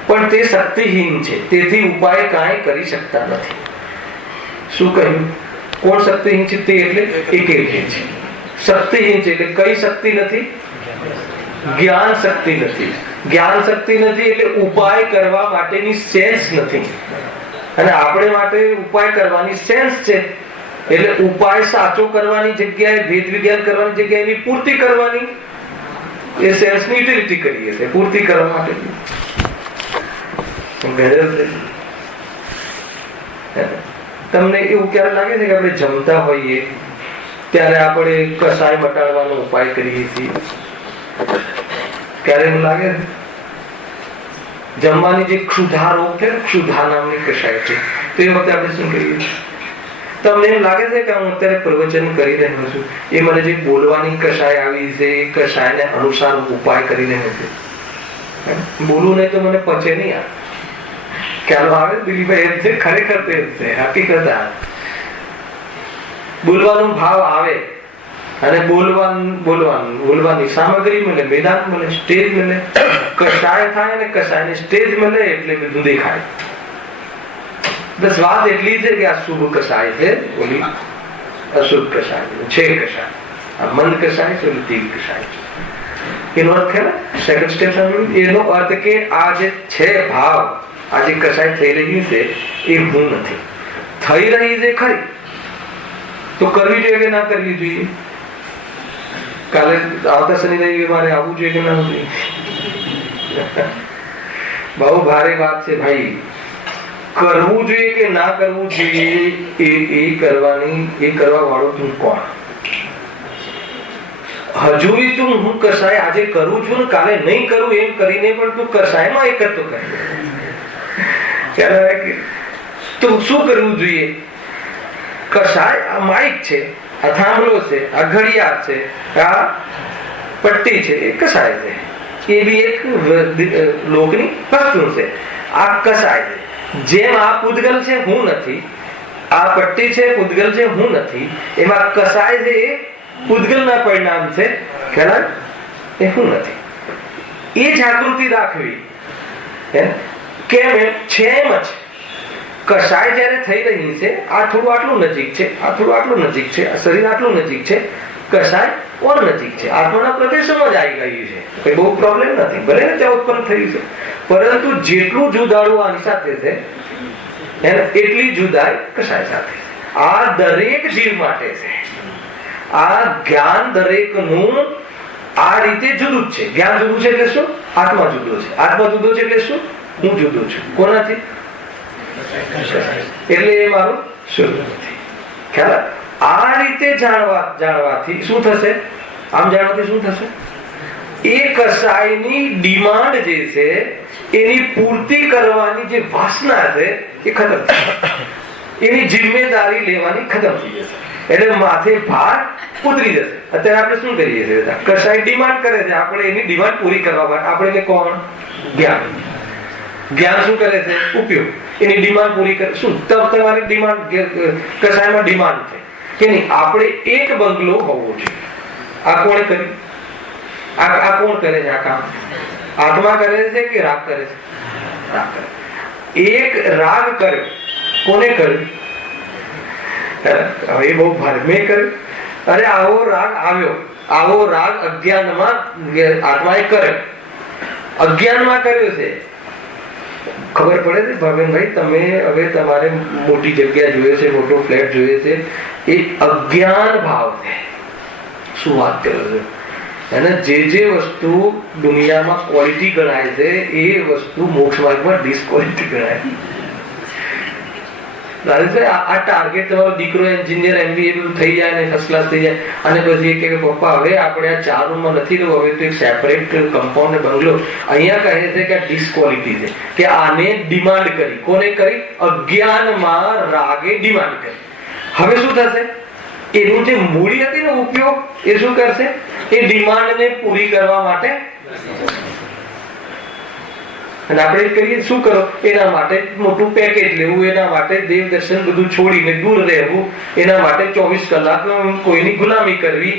પણ તે શક્તિહીન છે, તેથી ઉપાય કાંઈ કરી શકતા નથી. શું કહ્યું? કોણ શક્તિહીન છે? તે એટલે એકેય છે. શક્તિહીન છે એટલે કઈ શક્તિ નથી? જ્ઞાન શક્તિ નથી. જ્ઞાન શક્તિ નથી એટલે ઉપાય કરવા માટેની સેન્સ નથી. અને આપણે માટે ઉપાય કરવાની સેન્સ છે. એટલે ઉપાય સાચો કરવાની જગ્યાએ, ભેદ વિજ્ઞાન કરવાની જગ્યાએ એની પૂર્તિ કરવાની, એ સેન્સની યુટિલિટી કરીએ છીએ પૂર્તિ કરવા માટે. તમને એવું ક્યારે લાગે છે કે આપણે જમતા હોઈએ ત્યારે આપણે કસાય મટાડવાનો ઉપાય કરીએ છીએ? ક્યારે એવું લાગે? જમવાની જે ક્ષુધા રોગ છે, ક્ષુધા નામની કસાય છે, તો એ વખતે આપણે શું કરીએ? તમને એમ લાગે છે કે હું અત્યારે પ્રવચન કરી રહ્યો છું, એ મને જે બોલવાની કસાય આવી છે, એ કસાયને અનુસાર ઉપાય કરી રહ્યો છું. બોલવું નહીં તો મને પચે નહીં. ખ્યાલ આવે દિલીપભાઈ? એમ છે ખરેખર, તે હકીકત. બોલવાનો ભાવ આવે અને બોલવાની સામગ્રી મળે, મેદાન મળે, સ્ટેજ મળે, કશાય થાય અને કશાયને સ્ટેજ મળે એટલે બધું દેખાય. બસ વાત એટલી છે કે આ શુભ કશાય છે, ઓલી અશુભ કશાય છે. કશાય આ મંદ કશાય છે, ઓલી તીવ્ર કશાય છે. એનો અર્થ છે ને સેકન્ડ સ્ટેપ સાંભળ્યું. એનો અર્થ કે આ જે છે ભાવ, આ જે કશાય થઈ રહ્યું છે એ હું નથી. થઈ રહી છે ખરી, તો કરવી જોઈએ કે ના કરવી જોઈએ? કાલે આવતા શનિ રવિ મારે આવવું જોઈએ કે ના આવવું જોઈએ? બહુ ભારે વાત છે ભાઈ. કરવું જોઈએ કે ના કરવું જોઈએ એ કરવા વાળો તું કોણ? હજુ તું હું કસાય આજે કરું છું ને કાલે નહીં કરું એમ કરીને પણ તું કસાયમાં એક જ તો કરે. તો શું કરવું જોઈએ? કસાય આ માઇક છે, આ થાંભલો છે, આ ઘડિયાળ છે, આ પટ્ટી છે, એ કસાય છે. એ બી એક લોકની વસ્તુ છે. આ કસાય છે. જેમ આ પૂતગલ છે હું નથી, આ પટ્ટી છે પૂતગલ છે હું નથી, એમાં કસાય છે એ પૂતગલના પરિણામ છે, ખ્યાલ એ હું નથી. એ જાગૃતિ રાખવી. કેમ એમ છે? એમ જ કસાય જયારે થઈ રહી છે, આ થોડું આટલું નજીક છે, આ થોડું આટલું નજીક છે, આ શરીર આટલું નજીક છે, કસાય ઓર નજીક છે, આત્માના પ્રદેશોમાં જ આવી ગયું છે, કઈ બહુ પ્રોબ્લેમ નથી. ભલે ને ત્યાં ઉત્પન્ન થયું છે, પરંતુ જેટલું જુદાળું આની સાથે છે એટલી જુદાઈ કસાય સાથે. આ દરેક જીવ માટે છે. આ જ્ઞાન દરેકનું આ રીતે જુદું જ છે. જ્ઞાન જુદું છે એટલે શું? આત્મા જુદો છે. આત્મા જુદો છે એટલે શું? હું જુદો છું. કોનાથી? એટલે એ મારું સ્વરૂપ નથી. ખ્યાલ? આ રીતે જાણવાથી શું થશે? આમ જાણવાથી શું થશે? એ કસાયની ડિમાન્ડ જે છે એની પૂર્તિ કરવાની જે વાસના છે એ ખતમ થઈ જશે. એની જિમ્મેદારી લેવાની ખતમ થઈ જશે. એટલે માથે ભાર ઉતરી જશે. અત્યારે આપણે શું કરીએ છીએ? કસાય ડિમાન્ડ કરે છે, આપણે એની ડિમાન્ડ પૂરી કરવા માટે આપણે કોણ? જ્ઞાન. જ્ઞાન શું કરે છે? ઉપયોગ. એની ડિમાન્ડ પૂરી કરે. શું તમારી ડિમાન્ડ કસાયમાં ડિમાન્ડ છે કે નહીં? આપણે એક બંગલો હોવો જોઈએ. આ કોણે કર્યું? આ કોણ કરે છે આ કામ? આત્મા કરે છે કે રાગ કરે છે? રાગ કરે. એક રાગ કર્યો. કોને કર્યો? હવે બહુ ભારે મેં કર્યું. અરે આવો રાગ આવ્યો, આવો રાગ અજ્ઞાનમાં આત્માએ કર્યો, અજ્ઞાનમાં કર્યો છે. ખબર પડે છે ભાવેનભાઈ, તમે હવે તમારે મોટી જગ્યા જોઈએ છે, મોટો ફ્લેટ જોઈએ છે, એ અજ્ઞાન ભાવ છે. શું વાત કરો છો? અને જે વસ્તુ દુનિયામાં ક્વોલિટી ગણાય છે એ વસ્તુ મોક્ષ માર્ગમાં ડિસક્વોલિટી ગણાય. આ ટાર્ગેટ તમારો દીકરો એન્જિનિયર MBA બધું થઈ જાય ને ફર્સ્ટ ક્લાસ થઈ જાય અને પછી કે પપ્પા હવે આપણે આ 4 રૂમમાં નથી રહેવું, હવે તો એક સેપરેટ કમ્પાઉન્ડ બંગલો. અહીંયા કહે છે કે આ ડિસક્વોલિટી છે, કે આને ડિમાન્ડ કરી. કોને કરી? અજ્ઞાનમાં રાગે ડિમાન્ડ કરી. હવે શું થશે? એનું જે મૂડી હતી ને ઉપયોગ, એ શું કરશે? એ ડિમાન્ડને પૂરી કરવા માટે. અને આપણે કરીએ શું કરો? એના માટે મોટું પેકેજ લેવું, એના માટે દેવ દર્શન બધું છોડીને દૂર રહેવું, એના માટે 24 કલાક કોઈની ગુલામી કરવી.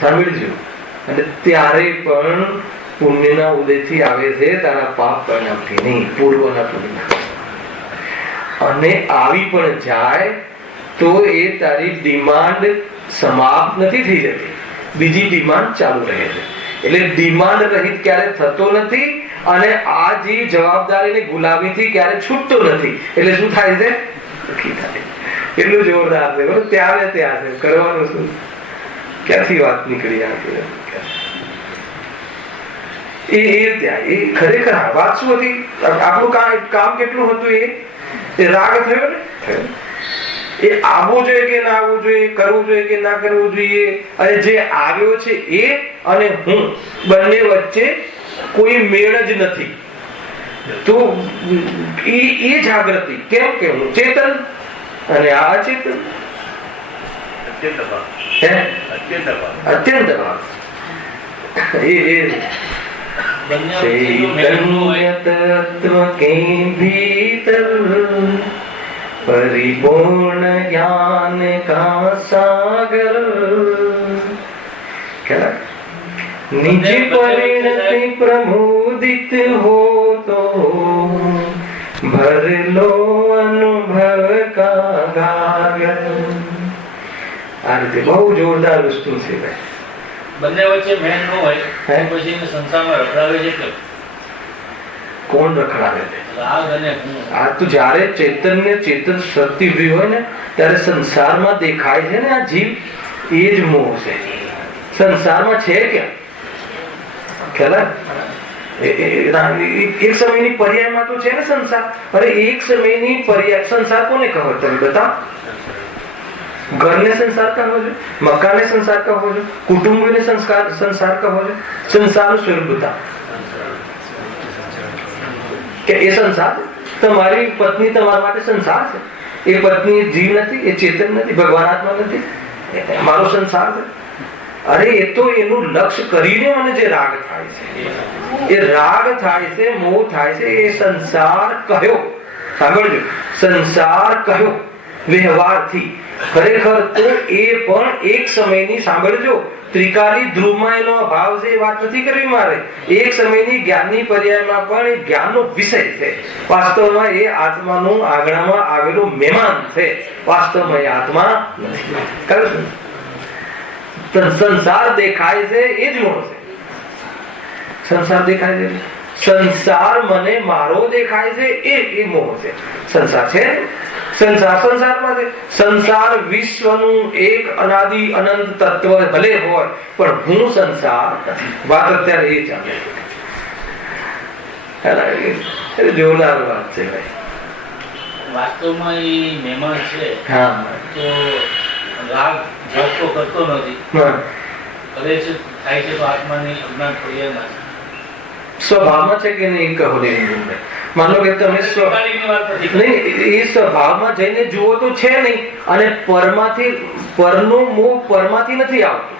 સાંભળજો. અને ત્યારે પણ પુણ્યના ઉદયથી આવે છે, તારા પાપ પરિણામથી નહીં, પૂર્વના પરિણામ. અને આવી પણ જાય તો એ તારી ડિમાન્ડ સમાપ્ત નથી થઈ જતી, બીજી ડિમાન્ડ ચાલુ રહે છે. એટલે ડિમાન્ડ રહિત ક્યારે થતો નથી અને આ જે જવાબદારીની ગુલામીથી ક્યારે છૂટતો નથી. એટલે શું થાય છે? એટલું જોરદાર છે. ત્યારે ત્યાં છે કરવાનું શું? ક્યાંથી વાત નીકળી આપી? એ ખરેખર વાત શું હતી? આપણું કામ કેટલું હતું? એ રાગ થયો ને, થયો. એ આવવું જોઈએ કે ના આવવું જોઈએ, કરવું જોઈએ કે ના કરવું જોઈએ, અને જે આવ્યો છે એ અને હું બંને વચ્ચે કોઈ મેળ જ નથી. તો એ જાગૃતિ. કેમ કે હું ચેતન અને આ અચેતન. અત્યંત ભાવ. चैतन्य तत्व के भीतर परिपूर्ण ज्ञान का सागर क्या निज परिणति प्रमोदित हो तो भर लो अनुभव का गागर। આ રીતે બહુ જોરદાર વસ્તુ છે ભાઈ. બંને વચ્ચે મેન ન હોય પછી એને સંસારમાં રખડાવે છે કે કોણ રખડાવે છે? રાગ અને આ તો જ્યારે ચૈતન્ય ચેતન શક્તિ ઉભી હોય ને ત્યારે સંસારમાં દેખાય છે ને આ જીવ એ જ મોહ છે. સંસારમાં છે ક્યાં ખ્યાલ? એક સમયની પર્યાયમાં તો છે ને સંસાર. અરે એક સમયની પર્યાય સંસાર કોને કહો તમે બતાવો? ઘરને સંસાર કહો છો, મકાનને સંસાર કહો છો, કુટુંબને સંસાર કહો છો. સંસારનું સ્વરૂપ બતાવો કે એ સંસાર તમારી પત્ની તમારા માટે સંસાર છે. એ પત્ની જીવ નથી, એ ચેતન નથી, ભગવાન આત્મા નથી, મારો સંસાર છે. અરે એ તો એનું લક્ષ્ય કરીને મને જે રાગ થાય છે, એ રાગ થાય છે, મોહ થાય છે, એ સંસાર કહ્યો. સાંભળજો, સંસાર કહ્યો વ્યવહારથી. ખરેખર તો એ પણ એક સમયની, સાંભળજો, ત્રિકાલી ધ્રુવમાં એનો અભાવ છે એ વાત નથી કરવી મારે. એક સમયની જ્ઞાનની પર્યાયમાં પણ એ જ્ઞાનનો વિષય છે. વાસ્તવમાં એ આત્માનું આંગણામાં આવેલો મહેમાન છે. વાસ્તવમાં એ આત્મા નથી. સંસાર દેખાય છે એ જ મોહ છે. સંસાર દેખાય છે, સંસાર મને મારો દેખાય છે એ મોહ છે. સંસાર છે, સંસાર સંસારમાં છે. સંસાર વિશ્વનું એક અનાદિ અનંત તત્વ ભલે હોય પણ હું સંસાર નથી. વાત અત્યારે એ ચાલે. જોરદાર વાત છે ભાઈ. વાસ્તવમાં એ મહેમાન છે. હા, તો રાગ જોગ તો કરતો નથી, કરે છે, થાય છે તો આત્માની અજ્ઞાન પર્યાયમાં સ્વભાવમાં છે કે નહીં કહો ને. માનો કે તમે નહીં, એ સ્વભાવમાં જઈને જુઓ તો છે નહીં. અને પરનો મોહ પરમાંથી નથી આવતો.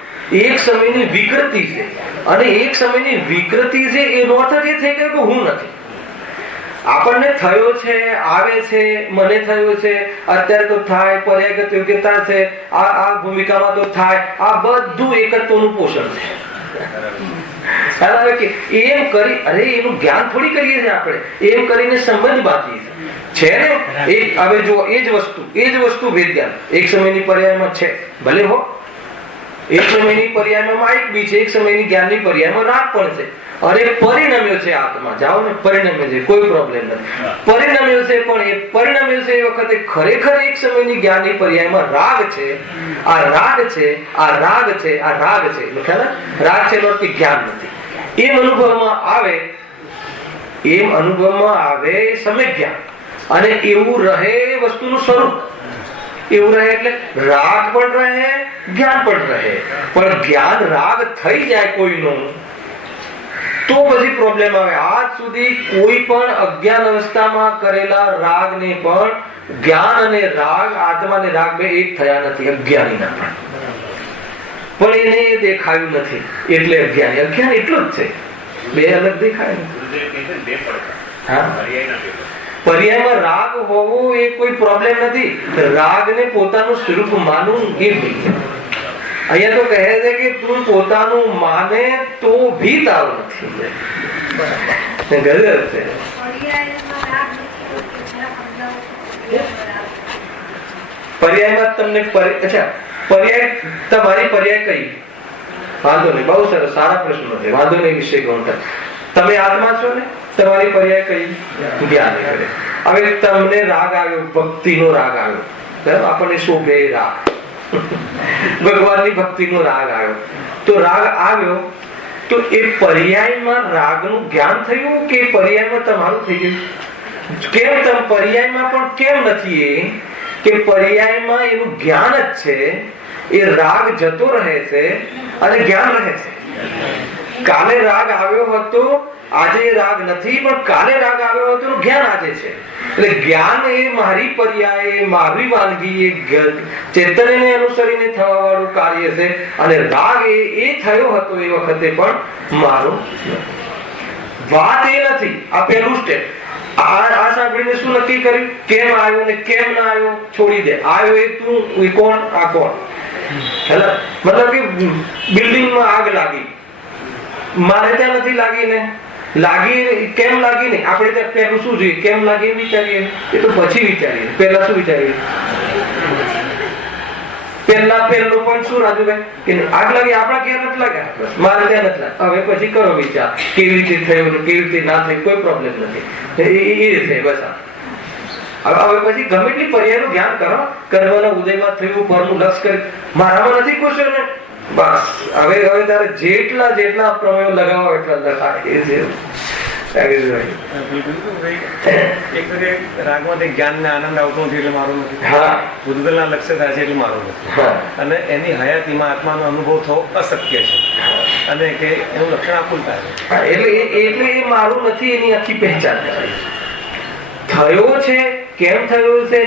એક સમયની વિકૃતિ છે, અને એક સમયની વિકૃતિ છે એનો અર્થ એ થઈ ગયો કે હું નથી. આપણને થયો છે, આવે છે, મને થયો છે, અત્યારે તો થાય, પર્યાયગત યોગ્યતા છે, આ ભૂમિકામાં તો થાય. આ બધું એકત્વનું પોષણ છે. એમ કરી, અરે એનું જ્ઞાન થોડી કરીએ છીએ આપણે, એમ કરીને સંબંધ બાંધીએ છે ને. હવે જો એ જ વસ્તુ વેદ્યાન એક સમયની પર્યાયમાં છે, ભલે હો. એક સમયની પર્યાયમાં માઇક બી છે, એક સમયની જ્ઞાનની પર્યાયમાં રાગ પણ છે. અરે પરિણમ્યો છે આત્મા, જાઓ ને, પરિણમ્યો છે, કોઈ પ્રોબ્લેમ નથી. પરિણમ્યો છે, પણ એ પરિણમ્યો છે એ વખતે ખરેખર એક સમયની જ્ઞાનની પર્યાયમાં રાગ છે. આ રાગ છે, આ રાગ છે, આ રાગ છે. રાગ છે એનો અર્થ જ્ઞાન નથી. એમ અનુભવમાં આવે સમ્યક જ્ઞાન. અને એવું રહે વસ્તુનું સ્વરૂપ. એવું રહે એટલે રાગ પણ રહે, જ્ઞાન પણ રહે. પણ જ્ઞાન રાગ થઈ જાય કોઈનું તો પછી પ્રોબ્લેમ આવે. આજ સુધી કોઈ પણ અજ્ઞાન અવસ્થામાં કરેલા રાગને પણ જ્ઞાન અને રાગ, આત્મા અને રાગ બે એક થયા નથી. અજ્ઞાનીના પણ એને દેખાયું નથી એટલે અજ્ઞાની. અજ્ઞાન એટલું જ છે, બે અલગ દેખાય નથી. હા, પર્યાયમાં રાગ હોવો એ કોઈ પ્રોબ્લેમ નથી. રાગને પોતાનું સ્વરૂપ માનવું એ અહીંયા તો કહે છે કે તું પોતાનું માને તો ભી તારું નથી. ગજબ છે. પર્યાયમાં તમને અચ્છા, પર્યાય તમારી પર્યાય કઈ? વાંધો નહીં, બહુ સરસ, સારા પ્રશ્નો છે. વાંધો નહીં, વિષય ગણતા. તમે આત્મા છો ને, તમારી પર્યાય કઈ? જ્ઞાન. હવે તમને રાગ આવ્યો, ભક્તિનો રાગ આવ્યો, આપણને શોભે રાગ, ભગવાનની ભક્તિનો રાગ આવ્યો. તો રાગ આવ્યો તો એ પર્યાયમાં રાગનું જ્ઞાન થયું કે પર્યાયમાં તમારું થઈ ગયું? કેમ તમે પર્યાયમાં પણ કેમ નથી? એ કે પર્યાયમાં એનું જ્ઞાન જ છે. એ રાગ જતો રહે છે અને જ્ઞાન રહે છે. કાલે રાગ આવ્યો હતો, આજે રાગ નથી, પણ કાલે રાગ આવ્યો હતો, જ્ઞાન આજે છે. એટલે જ્ઞાન એ મારી પર્યાય, મારી વાનગી, ચેતનને અનુસરીને થવા વાળું કાર્ય છે. અને રાગ એ થયો હતો એ વખતે પણ મારો. વાત એ નથી. આ પહેલું સ્ટેપ. આ સાંભળીને શું નક્કી કર્યું? કેમ આવ્યો ને કેમ ના આવ્યો છોડી દે. આવ્યો એ તું, એ કોણ, આ કોણ. મતલબ કે બિલ્ડિંગમાં આગ લાગી, મારે ત્યાં નથી લાગી ને, લાગી કેમ લાગી ને આપણે ત્યાં પહેલું શું જોઈએ? કેમ લાગી વિચારીએ, એ તો પછી વિચારીએ. પહેલા શું વિચારીએ? પહેલું પણ શું રાજુભાઈ કે આગ લાગી આપણા ક્યાં નથી લાગ્યા, બસ મારે ત્યાં નથી લાગ્યા. હવે પછી કરો વિચાર કેવી રીતે થયું ને કેવી રીતે ના થયું, કોઈ પ્રોબ્લેમ નથી. એ રીતે બસ હવે પછી ગમે એટલી પર્યાયનું ધ્યાન કરો, કર્મના ઉદયમાં થયું, પરનું લક્ષ કરી, મારામાં નથી કુશળ ને, બસ હવે તારે જેટલા પ્રમેયો લગાવો એટલા લખાય. એ છે રાગમાં જ્ઞાન ને આનંદ આવતો નથી એટલે મારું નથી, ભૂતગલના લક્ષ્ય થાય છે એટલે મારું નથી, અને એની હયાતીમાં આત્માનો અનુભવ થવો અશક્ય છે, અને કે એનું લક્ષણ આકુલતા છે. એટલે એ મારું નથી, એની આખી પહેચાન થયો છે. કેમ થયો છે?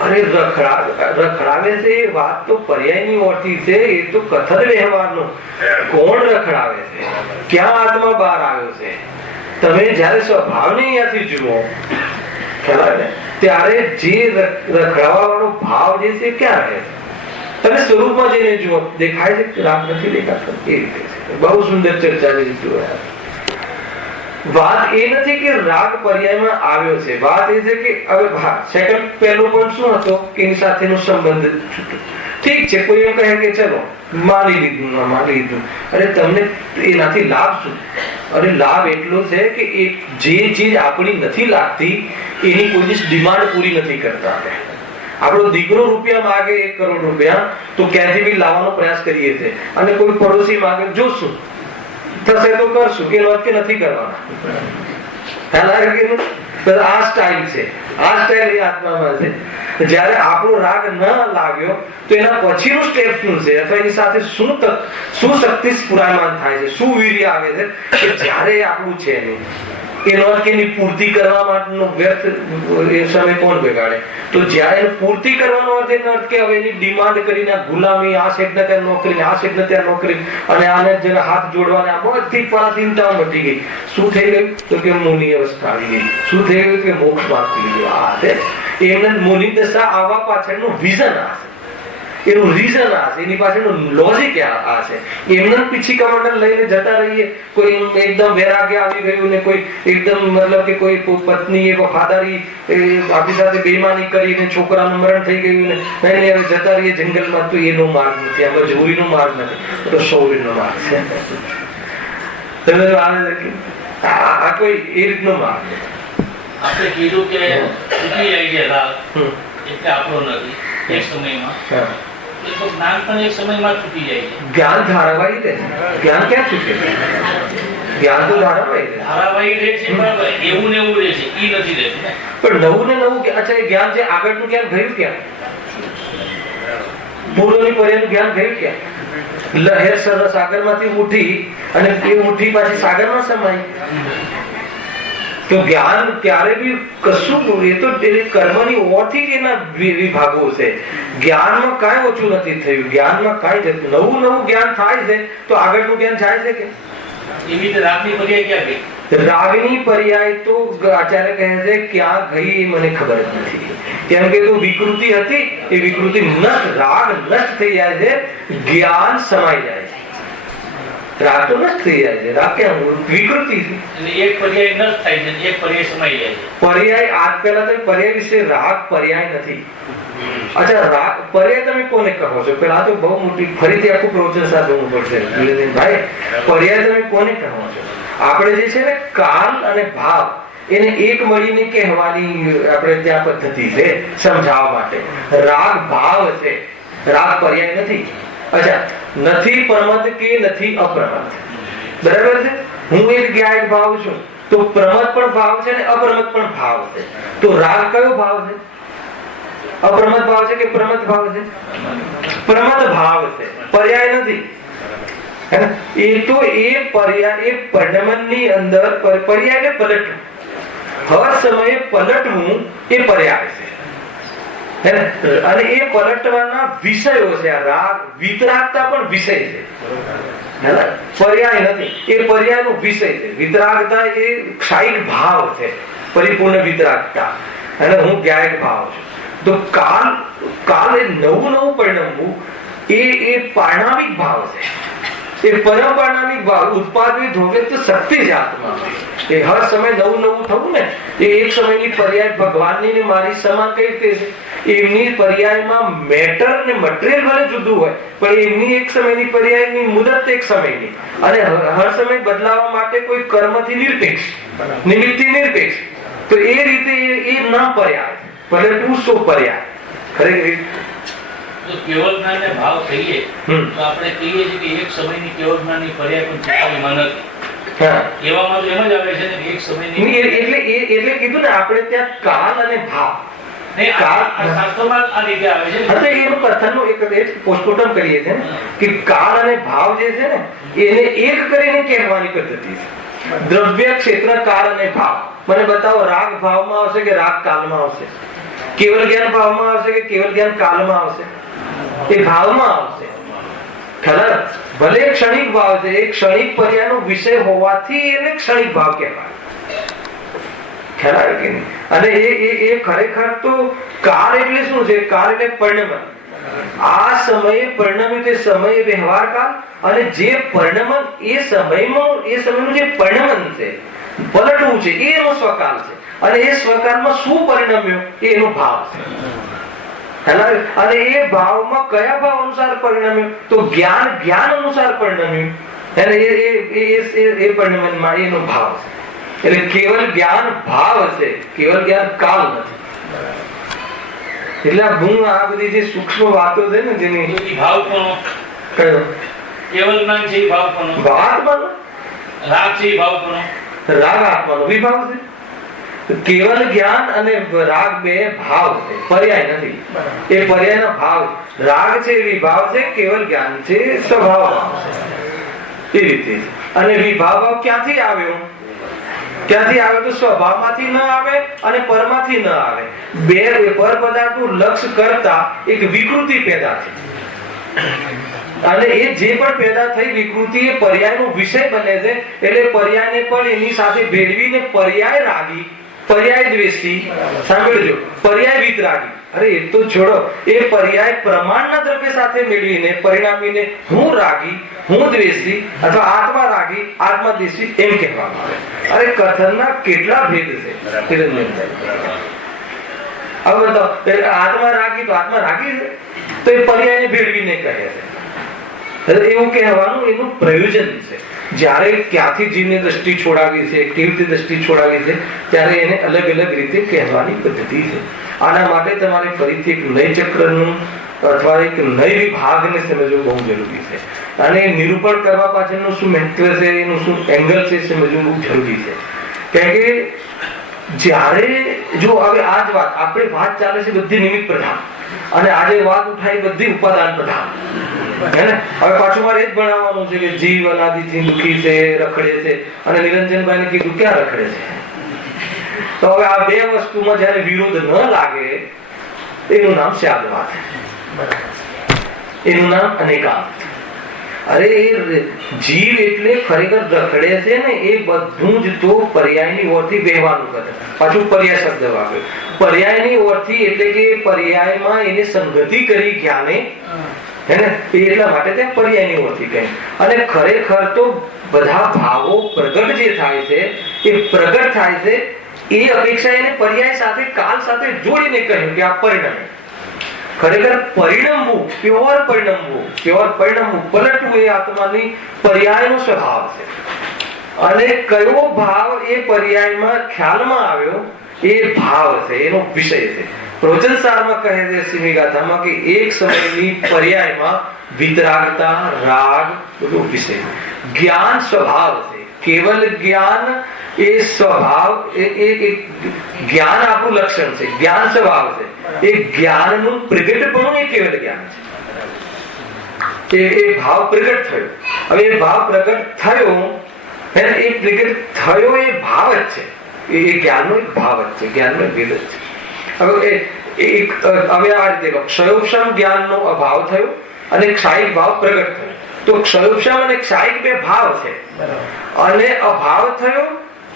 અરે રખડાવે છે એ વાત તો પર્યાયની ઓળખી છે, એ તો કથન વ્યવહારનો. કોણ રખડાવે છે? ક્યાં આત્મા બહાર આવ્યો છે? તમે જયારે સ્વભાવને અહીંયાથી જુઓ ત્યારે જે રખડાવા વાળો ભાવ જે છે ક્યાં રહે છે? તમે સ્વરૂપમાં જઈને જુઓ, દેખાય છે? રાગ નથી દેખાતો. એ રીતે છે. બહુ સુંદર ચર્ચા છે. વાત એ નથી કે રાગ પર્યાયમાં આવ્યો છે, વાત એ છે કે હવે સેકન્ડ પહેલો પણ શું હતો કે એની સાથેનો સંબંધ છૂટો. ઠીક છે, કોઈ એમ કહે કે ચલો માની લીધું. અરે તમને એનાથી લાભ શું? અરે લાભ એટલો છે કે જે ચીજ આપણી નથી લાગતી એની કોઈ દિવસ ડિમાન્ડ પૂરી નથી કરતા. આપણો દીકરો રૂપિયા માગે 1 કરોડ રૂપિયા તો ક્યાંથી બી લાવવાનો પ્રયાસ કરીએ છીએ, અને કોઈ પડોશી માગે જોશું થશે તો કરશું, એ વાત કે નથી કરવાના. આ સ્ટાઇલ છે, આ સ્ટાઇલ એ આત્મામાં છે. જયારે આપણો રાગ ન લાગ્યો તો એના પછીનું સ્ટેપ શું છે, અથવા એની સાથે શું શક્તિ સ્ફુરાયમાન થાય છે, શું વીર્ય આવે છે કે જયારે આપણું છે નહીં એનો અર્થ એની પૂર્તિ કરવા માટેનો વ્યર્થ એ સમય કોણ બગાડે? તો જયારે એની પૂર્તિ કરવાનો અર્થ એનો અર્થ કે હવે એની ડિમાન્ડ કરીને ગુલામી, આ શેઠ ને ત્યાં નોકરી, આ શેઠ ને ત્યાં નોકરી, અને આને જરા હાથ જોડવાને આ બધી પરાધીનતાઓ મટી ગઈ. શું થઈ ગયું? તો કે મુનિ અવસ્થા આવી ગઈ. શું થઈ ગયું? કે મોક્ષ પ્રાપ્ત થઈ ગયો. આ છે એમને મુનિ દશા આવવા પાછળનું વિઝન આ છે, એનું રીઝન આ છે, એની પાછળનું લોજિક આ છે. એમને પીછી કમંડલ લઈને જતા રહીએ, કોઈ એકદમ વૈરાગ્ય આવી ગયું ને કોઈ એકદમ મતલબ કે કોઈ પત્ની એ વફાદારી આપણી સાથે બેઈમાની કરીને છોકરાનું મરણ થઈ ગયું ને હવે જતા રહીએ જંગલમાં, તો એનો માર્ગ નથી, આ મજબૂરીનો માર્ગ નથી, તો શૌર્યનો માર્ગ છે. તમે આ કોઈ એ રીતનો માર્ગ. આપણે કીધું કે છૂટી જાય છે રાગ, એટલે આપણો નથી એક સમયમાં. જ્ઞાન પણ એક સમયમાં છૂટી જાય છે. જ્ઞાન ધારાવાહી રહે છે. જ્ઞાન ક્યાં છૂટે? જ્ઞાન તો ધારાવાહી રહે છે, બરાબર. એવું ને એવું રહે છે, ઈ નથી રહેતું ને. પણ નવું ને નવું. અચ્છા, એ જ્ઞાન છે આગળનું જ્ઞાન ગયું ક્યાં? પૂર્વની પર્યાયનું જ્ઞાન ગયું ક્યાં? લહેર સાગરમાંથી ઉઠી અને એ ઉઠી પાછી સાગરમાં સમાઈ. તો જ્ઞાન ક્યારે બી કશું, એ તો કર્મની ઓરથી જ એના વિભાગો છે. જ્ઞાનમાં કાંઈ ઓછું નથી થયું, જ્ઞાનમાં કાંઈ જતું. નવું જ્ઞાન થાય છે તો આગળનું જ્ઞાન થાય છે કે? રાગની પર્યાય ક્યાં ગઈ? રાગની પર્યાય તો આચાર્ય કહે છે ક્યાં ગઈ એ મને ખબર જ નથી. કેમ કે તો વિકૃતિ હતી, એ વિકૃતિ નષ્ટ, રાગ નષ્ટ થઈ જાય છે, જ્ઞાન સમાઈ જાય છે. રાગ તો નષ્ટ થઈ જાય છે, રાગ ક્યાં વિકૃતિ છે. એક પર્યાય નષ્ટ થાય છે, એક પર્યાય સમાઈ જાય છે. પર્યાય આજ પહેલા તો પર્યાય વિશે, રાગ પર્યાય નથી. અચ્છા, રાગ પર્યાય તમે કોને કહો છો? પેલા તો બહુ મોટી ફરીથી આખું પ્રવચન સાધવું પડશે ભાઈ. પર્યાય તમે કોને કહો છો? આપણે જે છે ને કાલ અને ભાવ એને એક મળીને કહેવાની આપણે ત્યાં પદ્ધતિ છે સમજાવવા માટે. રાગ ભાવ છે, રાગ પર્યાય નથી. અચ્છા, નથી પ્રમદ કે નથી અપ્રમદ, બરાબર છે. હું એક જ્ઞાયક ભાવ છું, તો પ્રમદ પણ ભાવ છે ને અપ્રમદ પણ ભાવ છે. તો રાગ કયો ભાવ છે? અપ્રમદ ભાવ છે કે પ્રમદ ભાવ છે? પ્રમદ ભાવ છે, પર્યાય નથી. એ તો એ પર્યાય, એ પરિણમનની અંદર પર્યાયને પલટવું, હર સમયે પલટવું એ પર્યાય છે. અને એ પલટવાના વિષયો છે. આ રાગ વિતરાગતા પણ વિષય છે, પર્યાય નથી. એ પર્યાયનો વિષય છે. વિતરાગતા એ ક્ષાયિક ભાવ છે. પરિપૂર્ણ વિતરાગતા, અને હું જ્ઞાયક ભાવ છું. તો કાલ એ નવું પરિણમવું એ પારણામિક ભાવ છે, એ પરમ પારણામિક ભાવ. ઉત્પાદિત હોવે તો શક્તિ જ આત્મા, એ હર સમય નવું થવું ને, એ એક સમયની પર્યાય ભગવાનની ને મારી સમાન કઈ રીતે છે? એમની પર્યાયમાં મેટર ને મટીરિયલ ભલે જુદું હોય, પણ એમની એક સમયની પર્યાયની મુદત એક સમયની, અને હર સમય બદલાવા માટે કોઈ કર્મથી નિરપેક્ષ, નિમિત્તથી નિરપેક્ષ. તો એ રીતે એ ન પર્યાય, ભલે તું સો પર્યાય. ખરેખર તો કેવળ જ્ઞાનને ભાવ કહીએ તો આપણે કહીએ છીએ કે એક સમયની કેવળ જ્ઞાનની પર્યાય પણ ચૂકવણીમાં નથી. એવામાં તો એમ જ આવે છે ને એક સમયની એટલે કીધું ને આપણે ત્યાં કાલ અને ભાવ, શાસ્ત્રોમાં આ રીતે આવે છે. એનું કથનનું એક પોસ્ટમોર્ટમ કરીએ છીએ કે કાલ અને ભાવ જે છે ને એને એક કરીને કહેવાની પદ્ધતિ છે. દ્રવ્ય, ક્ષેત્ર, કાળ અને ભાવ. મને બતાવો, રાગ ભાવમાં આવશે કે રાગ કાલમાં આવશે? કેવલ જ્ઞાન ભાવમાં આવશે કે કેવલ જ્ઞાન કાલમાં આવશે? એ ભાવમાં આવશે. ખરા, ભલે ક્ષણિક ભાવ છે, એ ક્ષણિક પર્યાયનો વિષય હોવાથી એને ક્ષણિક ભાવ કહેવાય. ખરા કે નહીં? અને એ ખરેખર તો કાળ એટલે શું છે? કાળ એટલે પરિણમન. આ સમયે પરિણમ્યું તે સમયે વ્યવહાર કાળ, અને જે પરિણમન એ સમયનું જે પરિણમન છે, પલટવું છે, એ એનો સ્વકાલ છે. અને એ સ્વકાલમાં શું પરિણમ્યું એનો ભાવ છે. અને એ ભાવમાં કયા ભાવ અનુસાર પરિણમ્યું? તો જ્ઞાન અનુસાર પરિણમ્યું. અને એ પરિણમનમાં એનો ભાવ છે. એટલે કેવલ જ્ઞાન ભાવ હશે, કેવલ જ્ઞાન કાલ નથી. એટલે હું આ બધી જે સૂક્ષ્મ વાતો છે ને, જેની ભાવ કોનો? કયો? કેવલ જ્ઞાન છે ભાવ કોનો? આત્માનો. રાગ છે ભાવ કોનો? રાગ આત્માનો વિભાવ છે. કેવલ જ્ઞાન અને રાગ બે ભાવ છે, પર્યાય નથી. એ પર્યાયનો ભાવ. રાગ છે વિભાવ છે, કેવલ જ્ઞાન છે સ્વભાવ છે. એ રીતે. અને વિભાવ ક્યાંથી આવ્યો? ક્યાંથી આવે? તો સ્વભાવમાંથી ન આવે અને પરમાંથી ન આવે. બે પર પદાર્થનું લક્ષ્ય કરતા એક વિકૃતિ પેદા થઈ, અને એ જે પણ પેદા થઈ વિકૃતિ એ પર્યાયનો વિષય બને છે. એટલે પર્યાયને પણ એની સાથે ભેળવીને પર્યાય રાગી, પર્યાય દ્વેષી, સાંભળજો, પર્યાય વિતરાગી. અરે એ તો છોડો, એ પર્યાય પ્રમાણના દ્રવ્ય સાથે મેળવીને પરિણામીને હું રાગી, હું દ્વેષી, અથવા આત્મા રાગી, આત્મા દ્વેષી એમ કહેવામાં આવે. અરે કથનના કેટલા ભેદ છે. હવે બતાવો, આત્મા રાગી તો આત્મા રાગી છે, તો એ પર્યાયને ભેળવીને કહે છે. એવું કહેવાનું એનું પ્રયોજન છે. જ્યારે ક્યાંથી જીવની દ્રષ્ટિ છોડાવી છે, કેવી રીતે દ્રષ્ટિ છોડાવી છે, ત્યારે એને અલગ અલગ રીતે કહેવાની પદ્ધતિ છે. આના માટે તમારે ફરીથી એક નય ચક્રનું અથવા એક નય વિભાગને સમજવું બહુ જરૂરી છે. અને નિરૂપણ કરવા પાછળનું શું મહત્વ છે, એનું શું એંગલ છે, સમજવું બહુ જરૂરી છે. કારણ કે જ્યારે જો હવે આ જ વાત આપણે વાત ચાલે છે બધી નિમિત્ત પ્રધાન, અને આજે વાત ઉઠાઈ બધી ઉપાદાન પ્રધાન. હવે પાછું મારે એ જ ભણાવવાનું છે કે જીવ અનાદિથી દુઃખી છે, રખડે છે. અને નિરંજનભાઈને કીધું ક્યાં રખડે છે? તો હવે આ બે વસ્તુમાં જયારે વિરોધ ન લાગે, એનું નામ સ્યાદવાદ, એનું નામ અનેકાંત. અરે જીવ એટલે ખરેખર રખડે છે ને, એ બધું જ તો પર્યાયની ઓરથી વહેવાનું કરે. પાછું પર્યાય શબ્દ વાપર્યો. પર્યાયની ઓરથી એટલે કે પર્યાયમાં એને સંગતિ કરી જ્ઞાને, હે ને, એટલા માટે ત્યાં પર્યાયની ઓરથી કહે. અને ખરેખર તો બધા ભાવો પ્રગટ જે થાય છે, એ પ્રગટ થાય છે એ અપેક્ષા એને પર્યાય સાથે, કાલ સાથે જોડીને કહ્યું કે આ પરિણમે. ખરેખર પરિણમવું, પ્યોર પરિણમવું, પલટવું એ આત્માની પર્યાયનો સ્વભાવ છે. અને કયો ભાવ એ પર્યાયમાં ખ્યાલમાં આવ્યો, એ ભાવ છે, એનો વિષય છે. પ્રવચન સારમાં કહે છે સિમિગાથામાં કે એક સમયની પર્યાયમાં વિતરાગતા, રાગ બધું વિષય. જ્ઞાન સ્વભાવ છે. કેવલ જ્ઞાન એ સ્વભાવ, એ જ્ઞાન આપણું લક્ષણ છે. જ્ઞાન સ્વભાવ છે. એ જ્ઞાનનું પ્રગટપણું એ કેવલ જ્ઞાન છે. એ ભાવ પ્રગટ થયો. હવે એ ભાવ પ્રગટ થયો, એ પ્રગટ થયો એ ભાવ જ છે. એ જ્ઞાનનો એક ભાવ જ છે, જ્ઞાનનો એક ભેદ જ છે. હવે આ રીતે ક્ષયોપશમ જ્ઞાનનો અભાવ થયો અને ક્ષાયિક ભાવ પ્રગટ થયો. તો ક્ષયોપશમ અને ક્ષાયિક બે ભાવ છે. અને અભાવ થયો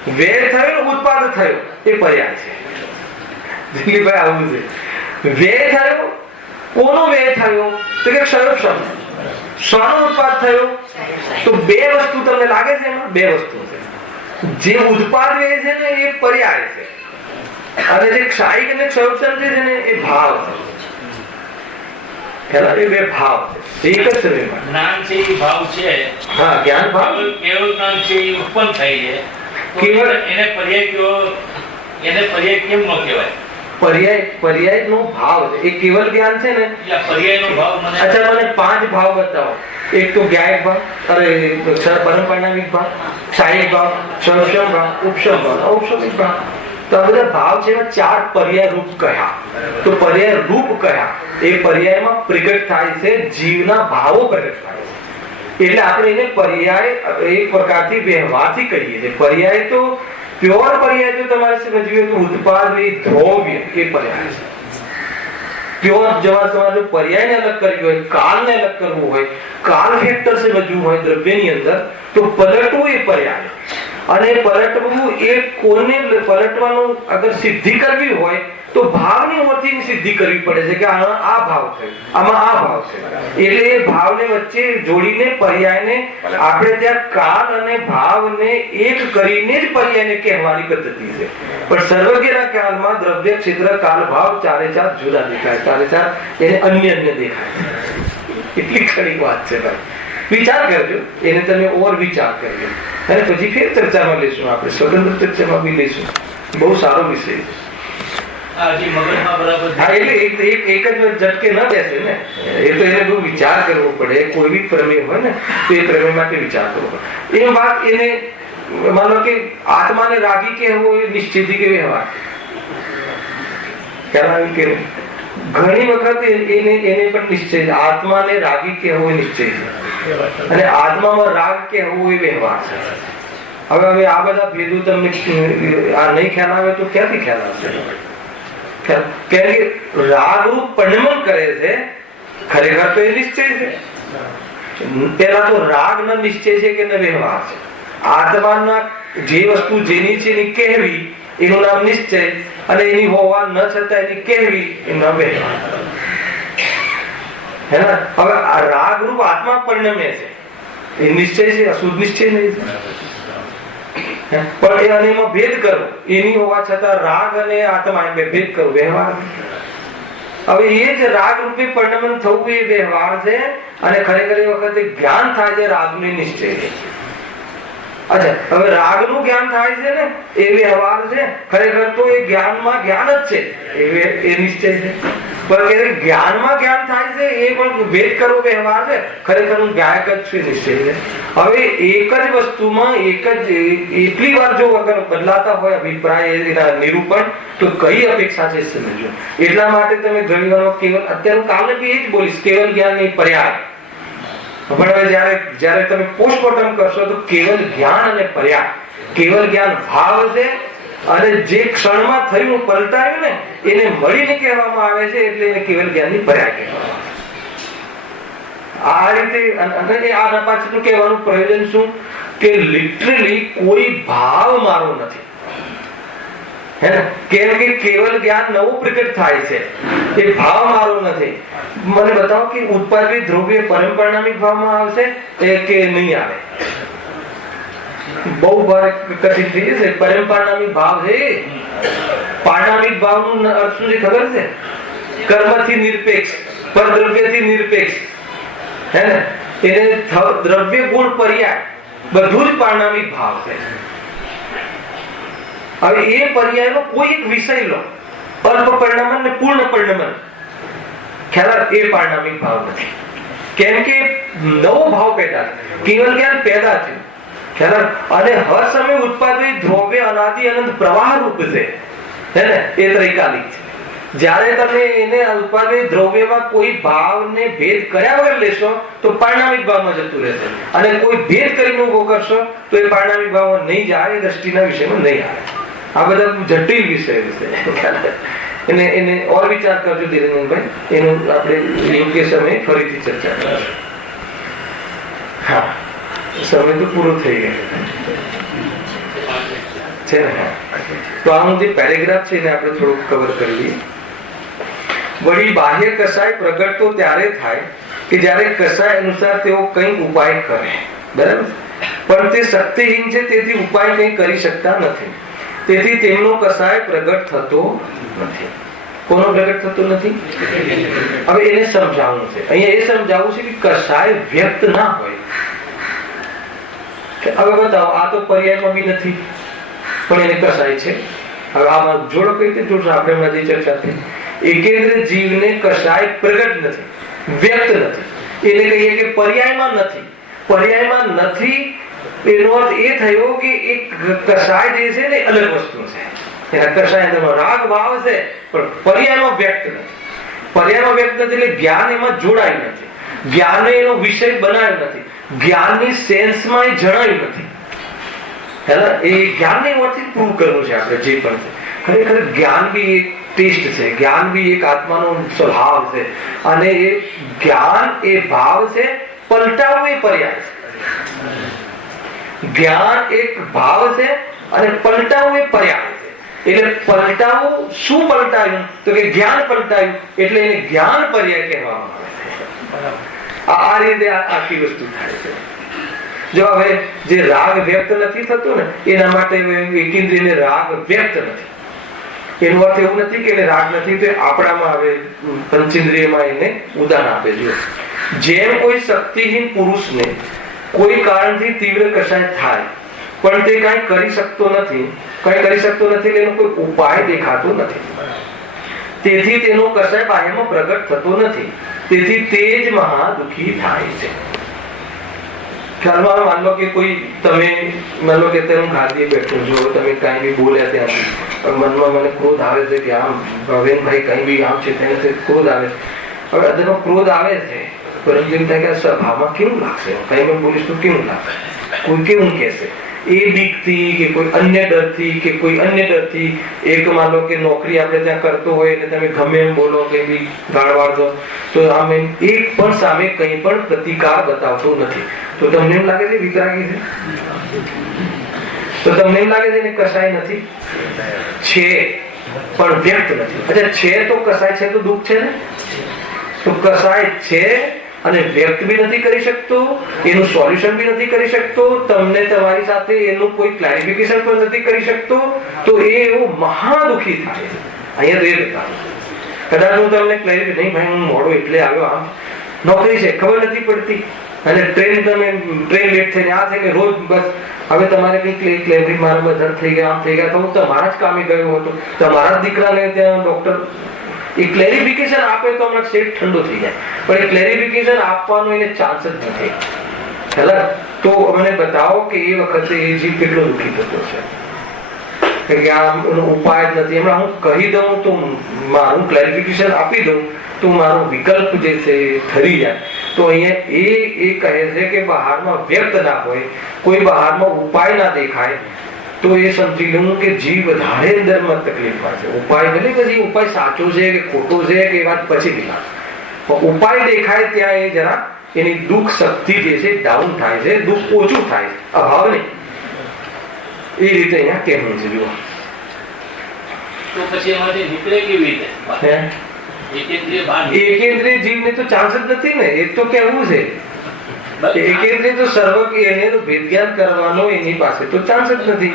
વેર થયો ઉત્પાદ થયો એ પર્યાય છે. દિલીપભાઈ આવું છે. વેર થયો, કોનો વેર થયો તો કે ક્ષયોક્ષમ. શાનો ઉત્પાદ થયો તો બે વસ્તુ તમને લાગે છે એમાં બે વસ્તુ છે. જે ઉત્પાદ વે છે ને એ પર્યાય છે અને જે ક્ષાયિક અને ક્ષયોક્ષમ છે ને એ ભાવ છે. એ બે ભાવ છે એક જ સમયમાં. જ્ઞાન છે એ ભાવ છે. હા, જ્ઞાન ભાવ કેવળ જ્ઞાન છે એ ઉત્પન્ન થાય છે. કેવળ એને પર્યાય કેમ ન કહેવાય? પર્યાય નો ભાવ છે એ કેવળ જ્ઞાન છે ને. પર્યાય નો ભાવ મને અચ્છા, મને 5 ભાવ બતાવો. એક તો જ્ઞાયક ભાવ, પરમપરિણામિક ભાવ, ક્ષાયિક ભાવ, ક્ષયોક્ષમ ભાવ, ઉપશમ ભાવ, ઔપશમિક ભાવ. તો આ બધા ભાવ છે 4 પર્યાય રૂપ કયા. તો પર્યાય રૂપ કયા એ પર્યાયમાં પ્રગટ થાય છે, જીવના ભાવો પ્રગટ થાય છે. એટલે આપણે એને પર્યાય એક પ્રકારથી વ્યવહારથી કહીએ છીએ. પર્યાય તો પ્યોર પર્યાય જો તમારે સમજવું તો ઉત્પાદ દ્રવ્ય એ પર્યાય છે. પ્યોર જવાબ તમારે પર્યાયને અલગ કરવી હોય, કાળને અલગ કરવું હોય, કાળ ફેક્ટર સમજવું હોય દ્રવ્યની અંદર તો પલટવું એ પર્યાય. અને પલટવું એ કોને પલટવાનું અગર સિદ્ધિ કરવી હોય તો ભાવની ઓળખી સિદ્ધિ કરવી પડે છે કે આ ભાવ છે, આમાં આ ભાવ છે. એટલે એ ભાવને વચ્ચે જોડીને પર્યાયને આપણે ત્યાં કાળ અને ભાવને એક કરીને જ પર્યાયને કહેવાની પદ્ધતિ છે. પણ સર્વજ્ઞના કાળમાં દ્રવ્ય ક્ષેત્ર કાળ ભાવ ચારે ચાર જુદા દેખાય, ચારે ચાર એને અન્ય દેખાય. એટલી ખરી વાત છે ભાઈ. વિચાર કરજો, એને તમે ઓર વિચાર કરજો અને પછી ફેર ચર્ચામાં લેશું. આપણે સ્વતંત્ર ચર્ચામાં બી લેશું. બહુ સારો વિષય છે. હા, એટલે એક જ ઝટકે ન બેસે ને. એ તો એને બહુ વિચાર કરવો પડે. કોઈ બી પ્રમેય હોય ને તો એ પ્રમેય માટે વિચાર કરવો પડે. એ વાત એને માનો કે આત્માને રાગી કહેવો એ નિશ્ચયથી કે વ્યવહાર ખ્યાલ કે ઘણી વખત એને પણ નિશ્ચય છે. આત્માને રાગી કહેવો એ નિશ્ચય છે અને આત્મામાં રાગ કહેવો એ વ્યવહાર છે. હવે આ બધા ભેદો તમને આ નહીં ખ્યાલ આવે તો ક્યાંથી ખ્યાલ આવશે? કેમ કે રાગરૂપ પરિણમન કરે છે, ખરેખર તો એ નિશ્ચય છે. પેલા તો રાગ ન નિશ્ચય છે કે ન વ્યવહાર છે. આત્માના જે વસ્તુ જેની છે એની કહેવી એનું નામ નિશ્ચય અને એની હોવા ન છતાં એની કહેવી એનું નામ વ્યવહાર. હે ને? હવે આ રાગરૂપ આત્મા પરિણમે છે એ નિશ્ચય છે, અશુદ્ધ નિશ્ચય નહીં છે. પણ એમાં ભેદ કરો, એની હોવા છતાં રાગ અને આત્મા ભેદ કરો, વ્યવહાર. હવે એ જ રાગ રૂપે પરિણમન થવું એ વ્યવહાર છે અને ખરેખર એ વખતે જ્ઞાન થાય છે રાગનું નિશ્ચય છે. અચ્છા, હવે રાગનું જ્ઞાન થાય છે ને એ વ્યવહાર છે. ખરેખર તો એ જ્ઞાનમાં જ્ઞાન જ છે એ નિશ્ચય છે. પણ જ્ઞાનમાં જ્ઞાન થાય છે એ પણ ભેદ કરવો વ્યવહાર છે. ખરેખર હું ગાયક જ છું નિશ્ચય છે. હવે એક જ વસ્તુમાં એટલી વાર જો અગર બદલાતા હોય અભિપ્રાય એના નિરૂપણ તો કઈ અપેક્ષા છે સમજો. એટલા માટે તમે ઘણી વાર કેવલ અત્યારે કાલે બી એ જ બોલીશ કેવલ જ્ઞાન ની પર્યાય. પણ હવે જયારે તમે પોસ્ટમોર્ટમ કરશો તો કેવલ જ્ઞાન અને પર્યાય. કેવલ જ્ઞાન ભાવ છે અને જે ક્ષણમાં થયું પલટાયું ને એને મળીને કહેવામાં આવે છે એટલે એને કેવલ જ્ઞાનની પર્યાય કહેવામાં આવે. આ રીતે અને આ પાછળનું કહેવાનું પ્રયોજન શું કે લિટરલી કોઈ ભાવ મારો નથી. હે ને? કેમ કે કેવલ જ્ઞાન નવું પ્રગટ થાય છે, એ ભાવ મારો નથી. મને બતાવો કે ઉત્પાદિત દ્રવ્ય પરમપરિણામિક ભાવમાં આવશે કે નહીં આવે? બહુ કઠિન થઈ જશે. પરમપરિણામિક ભાવ છે. પારિણામિક ભાવનું અર્થ શું છે ખબર છે? કર્મથી નિરપેક્ષ, પરદ્રવ્યથી નિરપેક્ષ. હે ને? એને દ્રવ્ય ગુણ પર્યાય બધું જ પારિણામિક ભાવ છે. હવે એ પર્યાયનો કોઈ એક વિષય લો, અલ્પ પરિણમન ને પૂર્ણ પરિણમન, ખ્યાલ એ પારિણામિક ભાવ નથી. કેમ કે નવો ભાવ પેદા, કેવલ જ્ઞાન પેદા થયું. અને હર સમય ઉત્પાદિત દ્રવ્ય અનાદિ અનંત પ્રવાહ રૂપ છે. હે ને? એ ત્રૈકાલિક છે. જ્યારે તમે એને ઉત્પાદિત દ્રવ્યમાં કોઈ ભાવને ભેદ કર્યા વગર લેશો તો પારિણામિક ભાવમાં જતું રહેશે અને કોઈ ભેદ કરીને ઉભો કરશો તો એ પારિણામિક ભાવમાં નહીં જાય, એ દ્રષ્ટિના વિષયમાં નહીં આવે. આ બધા જટિલ વિષય છે. એને ઓર વિચાર કરજો ધીરેન્દ્રભાઈ. એનું આપણે યોગ્ય સમયે ફરીથી ચર્ચા કરીશું. હા, સમય તો પૂરો થઈ ગયો. છે ને? તો આનું જે પેરેગ્રાફ છે એને આપણે થોડુંક કવર કરી લઈએ. વળી બાહ્ય કસાય પ્રગટ તો ત્યારે થાય કે જ્યારે કસાય અનુસાર તેઓ કંઈ ઉપાય કરે, બરાબર? પણ તે શક્તિહીન છે, તેથી ઉપાય કંઈ કરી શકતા નથી. તેથી તેમનો કસાય પ્રગટ થતો નથી. કોનો પ્રગટ થતો નથી? હવે એને સમજાવવું છે. અહીંયા એ સમજાવવું છે કે કસાય વ્યક્ત ના હોય. હવે બતાવો, આ તો પર્યાયમાં બી નથી પણ એને કસાય છે. હવે આમાં જોડો કઈ રીતે જોડશો? આપણે હમણાં જે ચર્ચા થઈ, એકેન્દ્ર જીવને કસાય પ્રગટ નથી, વ્યક્ત નથી. એને કહીએ કે પર્યાયમાં નથી. પર્યાયમાં નથી એનો અર્થ એ થયો કે એક કસાય જે છે ને અલગ વસ્તુ છે. એના કસાય રાગ ભાવ છે પણ પર્યાયમાં વ્યક્ત નથી. પર્યાયમાં વ્યક્ત નથી એટલે જ્ઞાન એમાં જોડાયું નથી, જ્ઞાનને એનો વિષય બનાવ્યો નથી, જ્ઞાનની સેન્સમાં એ જણાયું નથી. એ જ્ઞાનની વર્થી પ્રૂવ કરવું છે આપણે જે પણ છે. ખરેખર જ્ઞાન બી એક ટેસ્ટ છે, જ્ઞાન બી એક આત્માનો સ્વભાવ છે, અને એ જ્ઞાન એ ભાવ છે, પલટાવવું એ પર્યાય છે. જ્ઞાન એક ભાવ છે અને પલટાવવું એ પર્યાય છે. એટલે પલટાવવું, શું પલટાયું? તો કે જ્ઞાન પલટાયું, એટલે એને જ્ઞાન પર્યાય કહેવામાં આવે છે. આ રીતે આખી વસ્તુ થાય છે. જો હવે જે રાગ વ્યક્ત નથી થતો ને એના માટે એકેન્દ્રિયને રાગ વ્યક્ત નથી. એનો અર્થ એવું નથી કે એને રાગ નથી તો આપણામાં હવે પંચેન્દ્રિયમાં એને ઉદાહરણ આપે છે. જેમ કોઈ શક્તિહીન પુરુષને કોઈ કારણથી તીવ્ર કસાય થાય પણ તે કઈ કરી શકતો નથી, એટલે એનો કોઈ ઉપાય દેખાતો નથી. તેથી તેનો કસાય બાહ્યમાં પ્રગટ થતો નથી. તેથી તે જ મહા દુઃખી થાય છે. ખ્યાલમાં માન લો કે કોઈ તમે માન લો કે હું ખાધી બેઠું જો તમે કઈ બી બોલ્યા ત્યાંથી પણ મનમાં મને ક્રોધ આવે છે કે આમ ભાઈ કઈ બી આમ છે તેને ક્રોધ આવે છે. હવે અધરનો ક્રોધ આવે છે પરંતુ એમ થાય કે સભામાં કેવું લાગશે, કઈ પણ બોલીશ તો કેવું લાગશે, કોઈ કેવું કહેશે, એ બીકથી કે કોઈ અન્ય ડરથી કે કોઈ અન્ય ડરથી. એક માન લો કે નોકરી આપણે ત્યાં કરતો હોય એટલે તમે ગમે એમ બોલો કે બી ગાળવાળ દો તો આમ એક પણ સામે કંઈ પણ પ્રતિકાર બતાવતો નથી. તો તમને એમ લાગે છે વિતરાગી છે? તો તમને એમ લાગે છે એને કસાય નથી? છે પણ વ્યક્ત નથી. અચ્છા, છે તો કસાય છે તો દુઃખ છે ને? તો કસાય છે અને વ્યક્ત બી નથી કરી શકતો, એનું સોલ્યુશન બી નથી કરી શકતો, તમને તમારી સાથે એનું કોઈ ક્લેરિફિકેશન પણ નથી કરી શકતો, તો એ એવું મહા દુઃખી થાય છે. અહીંયા તો એ બતાવું કદાચ હું તમને ક્લેરિફિકેશન નહીં ભાઈ હું મોડો એટલે આવ્યો, આમ નોકરી છે ખબર નથી પડતી અને ટ્રેન લેટ થઈને આ થઈને રોજ બસ. હવે તમારે કઈ ક્લેરિફિકેશન મારા બધા થઈ ગયા આમ થઈ ગયા તો હું તમારા જ કામે ગયો હતો, તમારા જ દીકરાને ત્યાં ડોક્ટર એ ક્લેરિફિકેશન આપે તો હમણાં સેટ ઠંડો થઈ જાય, પણ એ ક્લેરિફિકેશન આપવાનો એને ચાન્સ જ નથી. તો મને બતાવો કે એ વખતે એ જીવ કેટલો દુઃખી થતો છે કે આમ ઉપાય જ નથી. હમણાં હું કહી દઉં તો મારું ક્લેરિફિકેશન આપી દઉં તો મારો વિકલ્પ જે છે એ ઠરી જાય. તો અહીંયા એ કહે છે કે બહારમાં વ્યક્ત ના હોય, કોઈ બહારમાં ઉપાય ના દેખાય તો એ સમજી લઉં કે જીવ વધારે અંદરમાં તકલીફમાં છે. ઉપાય ભલે પછી ઉપાય સાચો છે કે ખોટો છે કે એ વાત પછી વિના, ઉપાય દેખાય ત્યાં એ જરા એની દુઃખ શક્તિ જે છે ડાઉન થાય છે, દુઃખ ઓછું થાય છે, અભાવ નહીં. એ રીતે અહીંયા કહેવું છે. જુઓ તો પછી એમાંથી નીકળે કેવી રીતે? એકેન્દ્રિય જીવને તો ચાન્સ જ નથી ને. એ તો કેવું છે એકેન્દ્રિય તો સર્વ એને તો ભેદજ્ઞાન કરવાનો એની પાસે તો ચાન્સ જ નથી.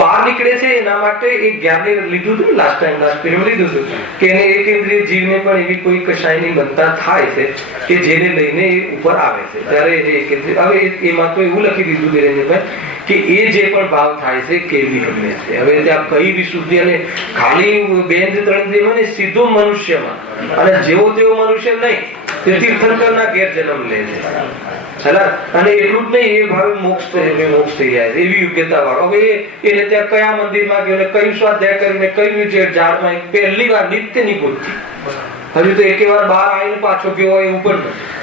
બહાર નીકળે છે એના માટે એક જ્ઞાનને લીધું હતું લાસ્ટ પીરિયડ લીધું હતું કે એને એકેન્દ્રિય જીવને પણ એવી કોઈ કશાયની બનતા થાય છે કે જેને લઈને એ ઉપર આવે છે ત્યારે એને એકેન્દ્રિય. હવે એમાં તો એવું લખી દીધું ધીરેન્દ્રભાઈ કે એ જે પણ ભાવ થાય છે કેવી ગમે છે. હવે ત્યાં કઈ વિશુદ્ધિ અને ખાલી 2 3 ને સીધો મનુષ્યમાં અને જેવો તેવો મનુષ્ય નહીં, તે તીર્થંકરના ઘેર જન્મ લે છે. અને એટલું જ નહીં, એ ભાવે મોક્ષ થઈ જાય છે એવી યોગ્યતા વાળો. હવે એને ત્યાં કયા મંદિરમાં ગયો, કયું સ્વાધ્યાય કરીને કયું છે ઝાડમાં પહેલી વાર નિત્યની ભૂલથી હજુ તો એક વાર બહાર આવીને પાછો ગયો હોય એવું પણ નથી.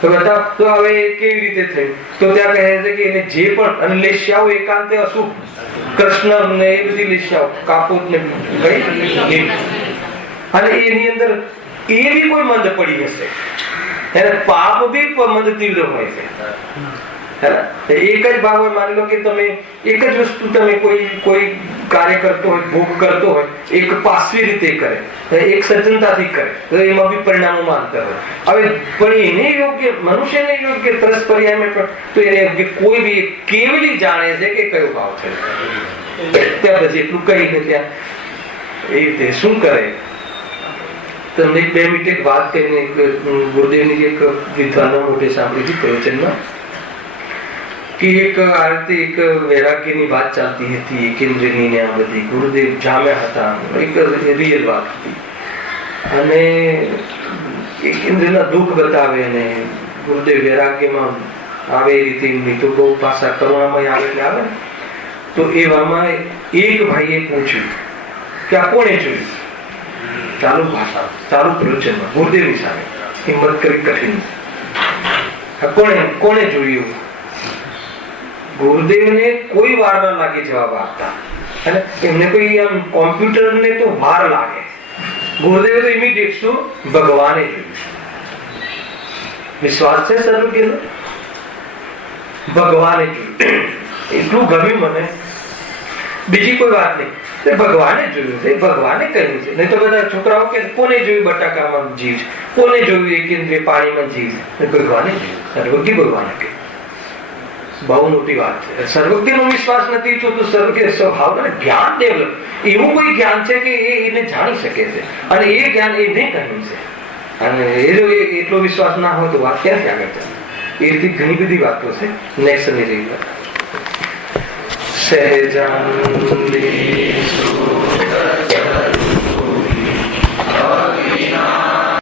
તો બધા તો હવે કેવી રીતે થયું? તો ત્યાં કહે છે કે એને જે પણ અને લેશ્યાઓ એકાંતે અશુભ કૃષ્ણ ને એ બધી લેશ્યાઓ કાપોત ને ગઈ અને એની અંદર એ બી કોઈ મંદ પડી હશે, એને પાપ બી મંદ તીવ્ર હોય છે. એક જ ભાવ હોય. માની લો કે તમે એક જ વસ્તુ તમે કોઈ કાર્ય કરતો હોય, ભોગ કરતો હોય, એક પાસવી રીતે કરે, એક સજ્જનતાથી કરે, તો એમાં બી પરિણામોમાં અંતર હોય. હવે પણ એને યોગ્ય, મનુષ્યને યોગ્ય તરસ પર્યાયમાં પણ તો એને યોગ્ય કોઈ બી કેવલી જાણે છે કે કયો ભાવ છે. ત્યાં પછી એટલું કહીને ત્યાં એ રીતે શું કરે. તમને 2 મિનિટ એક વાત કહીને, ગુરુદેવની એક વિદ્વાનના મોઢે સાંભળી હતી પ્રવચનમાં કે એક આ રીતે એક વૈરાગ્યની વાત ચાલતી હતી, એકેન્દ્રની ને આ બધી. ગુરુદેવ જામ્યા હતા, એક રિયલ વાત હતી, અને એકેન્દ્રના દુઃખ બતાવે અને ગુરુદેવ વૈરાગ્યમાં આવે એ રીતે. એમની તો બહુ પાછા કરુણામય આવે એટલે આવે. તો એવામાં એક ભાઈએ પૂછ્યું કે આ કોણે જોયું? ચાલુ ભાષા, ચાલુ પ્રવચનમાં ગુરુદેવની સામે હિંમત કરી કઠિન, કોણે જોયું? ગુરુદેવને કોઈ વાર ના લાગે જવાબ આપતા, અને એમને કોઈ આમ કોમ્પ્યુટરને તો વાર લાગે. ગુરુદેવે તો ઇમિડિયેટ શું? ભગવાને જોયું. વિશ્વાસ છે સર્વજ્ઞનો? ભગવાને જોયું. એટલું ગમ્યું મને, બીજી કોઈ વાત નહીં. ભગવાને જોયું છે, ભગવાને કહ્યું છે. નહીં તો બધા છોકરાઓ કે કોને જોયું બટાકામાં જીવ છે, કોને જોયું એકેન્દ્રિય પાણીમાં જીવ છે. ભગવાને જોયું, સર્વજ્ઞ ભગવાને કહ્યું. બહુ મોટી વાત છે. સર્વજ્ઞનો વિશ્વાસ નથી તો સર્વજ્ઞ સ્વભાવ જ્ઞાન ડેવલપ, એવું કોઈ જ્ઞાન છે કે એને જાણી શકે છે, અને એ જ્ઞાન એને કહ્યું છે. અને એટલો વિશ્વાસ ના હોય તો વાત ક્યાંથી આગળ ચાલે? એ રીતે ઘણી બધી વાતો છે. નેક્સ્ટ રહી વાત સહેજાનંદી